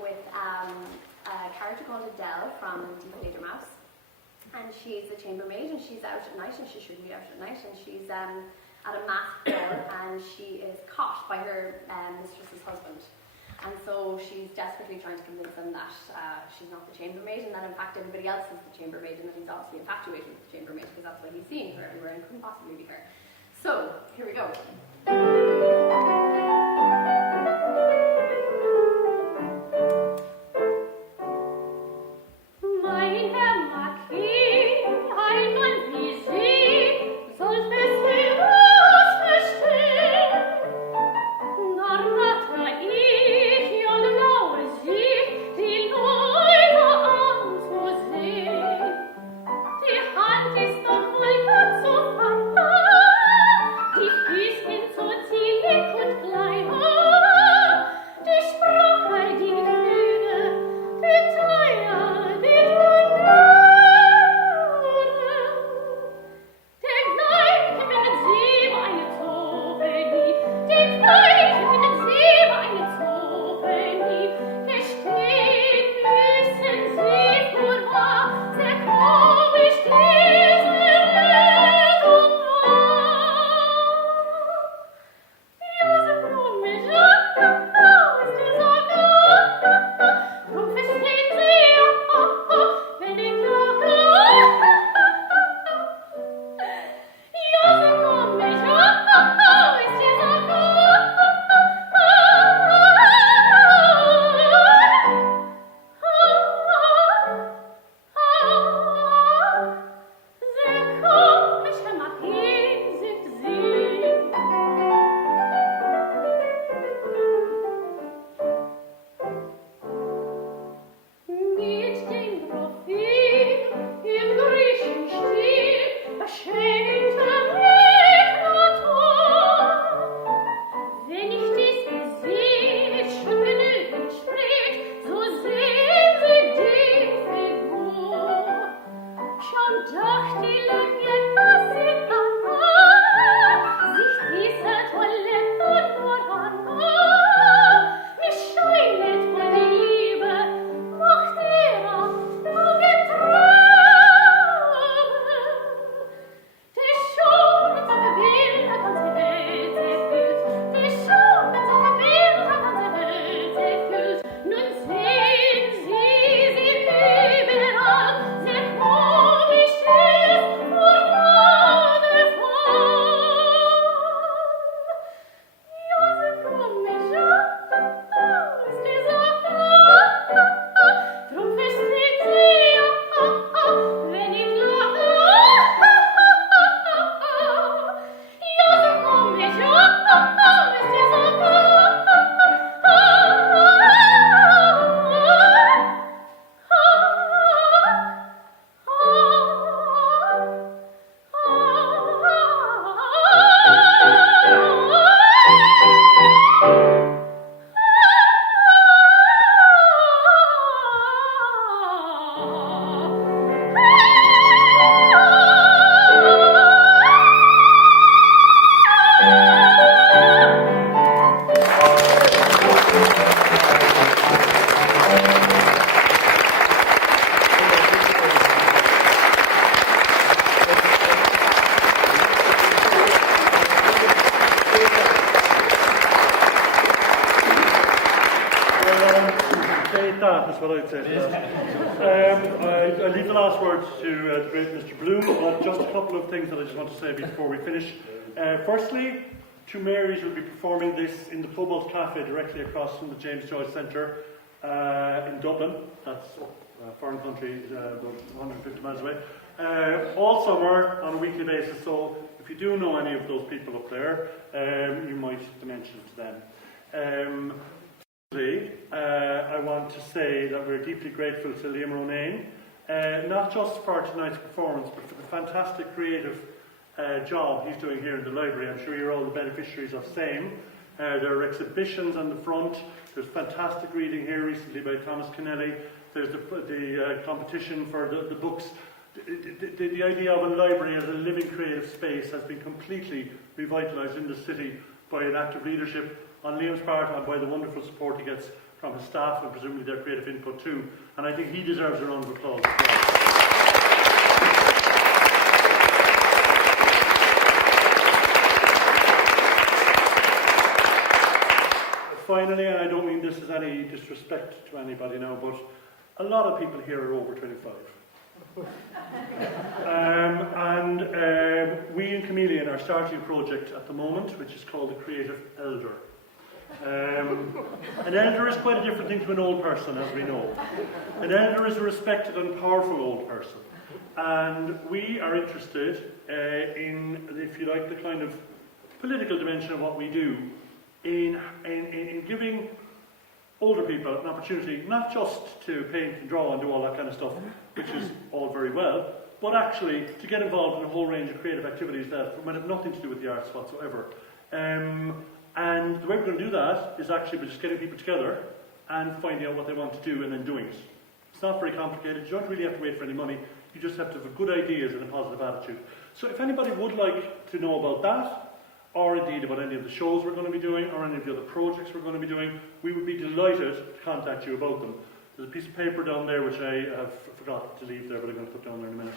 with a character called Adele from Deep Mouse. And she's a chambermaid, and she's out at night, and she shouldn't be out at night, and she's at a masked ball, and she is caught by her mistress's husband. And so she's desperately trying to convince him that she's not the chambermaid, and that in fact everybody else is the chambermaid, and that he's obviously infatuated with the chambermaid, because that's why he's seeing her everywhere and couldn't possibly be her. So, here we go. That's what I'd say to that. I leave the last words to the great Mr. Bloom, but just a couple of things that I just want to say before we finish. Firstly, Two Marys will be performing this in the Cobalt Cafe directly across from the James Joyce Centre in Dublin. That's a foreign country, about 150 miles away. All summer on a weekly basis, so if you do know any of those people up there, you might mention it to them. I want to say that we're deeply grateful to Liam Ronayne, not just for tonight's performance, but for the fantastic creative job he's doing here in the library. I'm sure you're all the beneficiaries of same. There are exhibitions on the front. There's fantastic reading here recently by Thomas Kennelly. There's the competition for the books. The idea of a library as a living creative space has been completely revitalised in the city by an act of leadership on Liam's part and by the wonderful support he gets from his staff and presumably their creative input too. And I think he deserves a round of applause as well. Finally, and I don't mean this as any disrespect to anybody now, but a lot of people here are over 25. We in Chameleon are starting a project at the moment which is called the Creative Elder. An elder is quite a different thing to an old person, as we know. An elder is a respected and powerful old person. And we are interested in, if you like, the kind of political dimension of what we do, in giving older people an opportunity not just to paint and draw and do all that kind of stuff, which is all very well, but actually to get involved in a whole range of creative activities that might have nothing to do with the arts whatsoever. And the way we're going to do that is actually by just getting people together and finding out what they want to do and then doing it. It's not very complicated. You don't really have to wait for any money. You just have to have good ideas and a positive attitude. So if anybody would like to know about that, or indeed about any of the shows we're going to be doing, or any of the other projects we're going to be doing, we would be delighted to contact you about them. There's a piece of paper down there which I have forgot to leave there, but I'm going to put down there in a minute.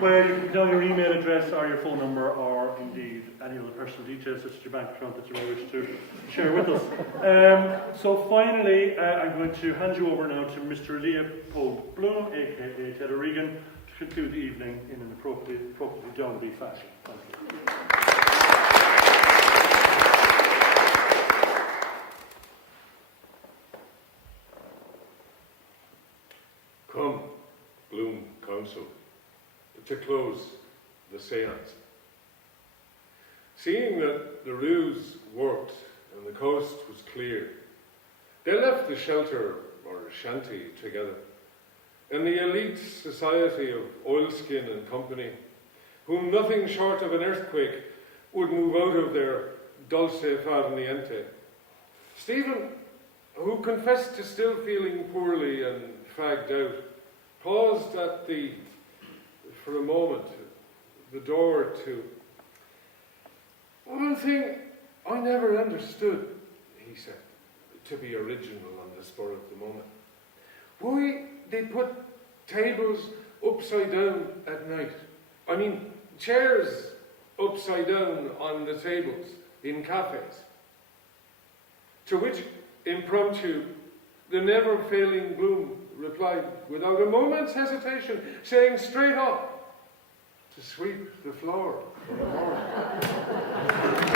Where you can put down your email address or your phone number, or indeed any other personal details such as your bank account that you may wish to share with us. So finally, I'm going to hand you over now to Mr. Elia Pogue Bloom, aka Ted O'Regan, to conclude the evening in an appropriately downbeat fashion. Thank you. Come, Bloom Council, to close the seance. Seeing that the ruse worked and the coast was clear, they left the shelter or shanty together, and the elite society of Oilskin and Company, whom nothing short of an earthquake would move out of their dulce far niente. Stephen, who confessed to still feeling poorly and fagged out, paused for a moment, the door to one thing I never understood, he said, to be original on the spur of the moment. Why they put tables upside down at night? I mean, chairs upside down on the tables in cafes. To which impromptu, the never-failing Bloom replied without a moment's hesitation, saying straight up, to sweep the floor for a morning.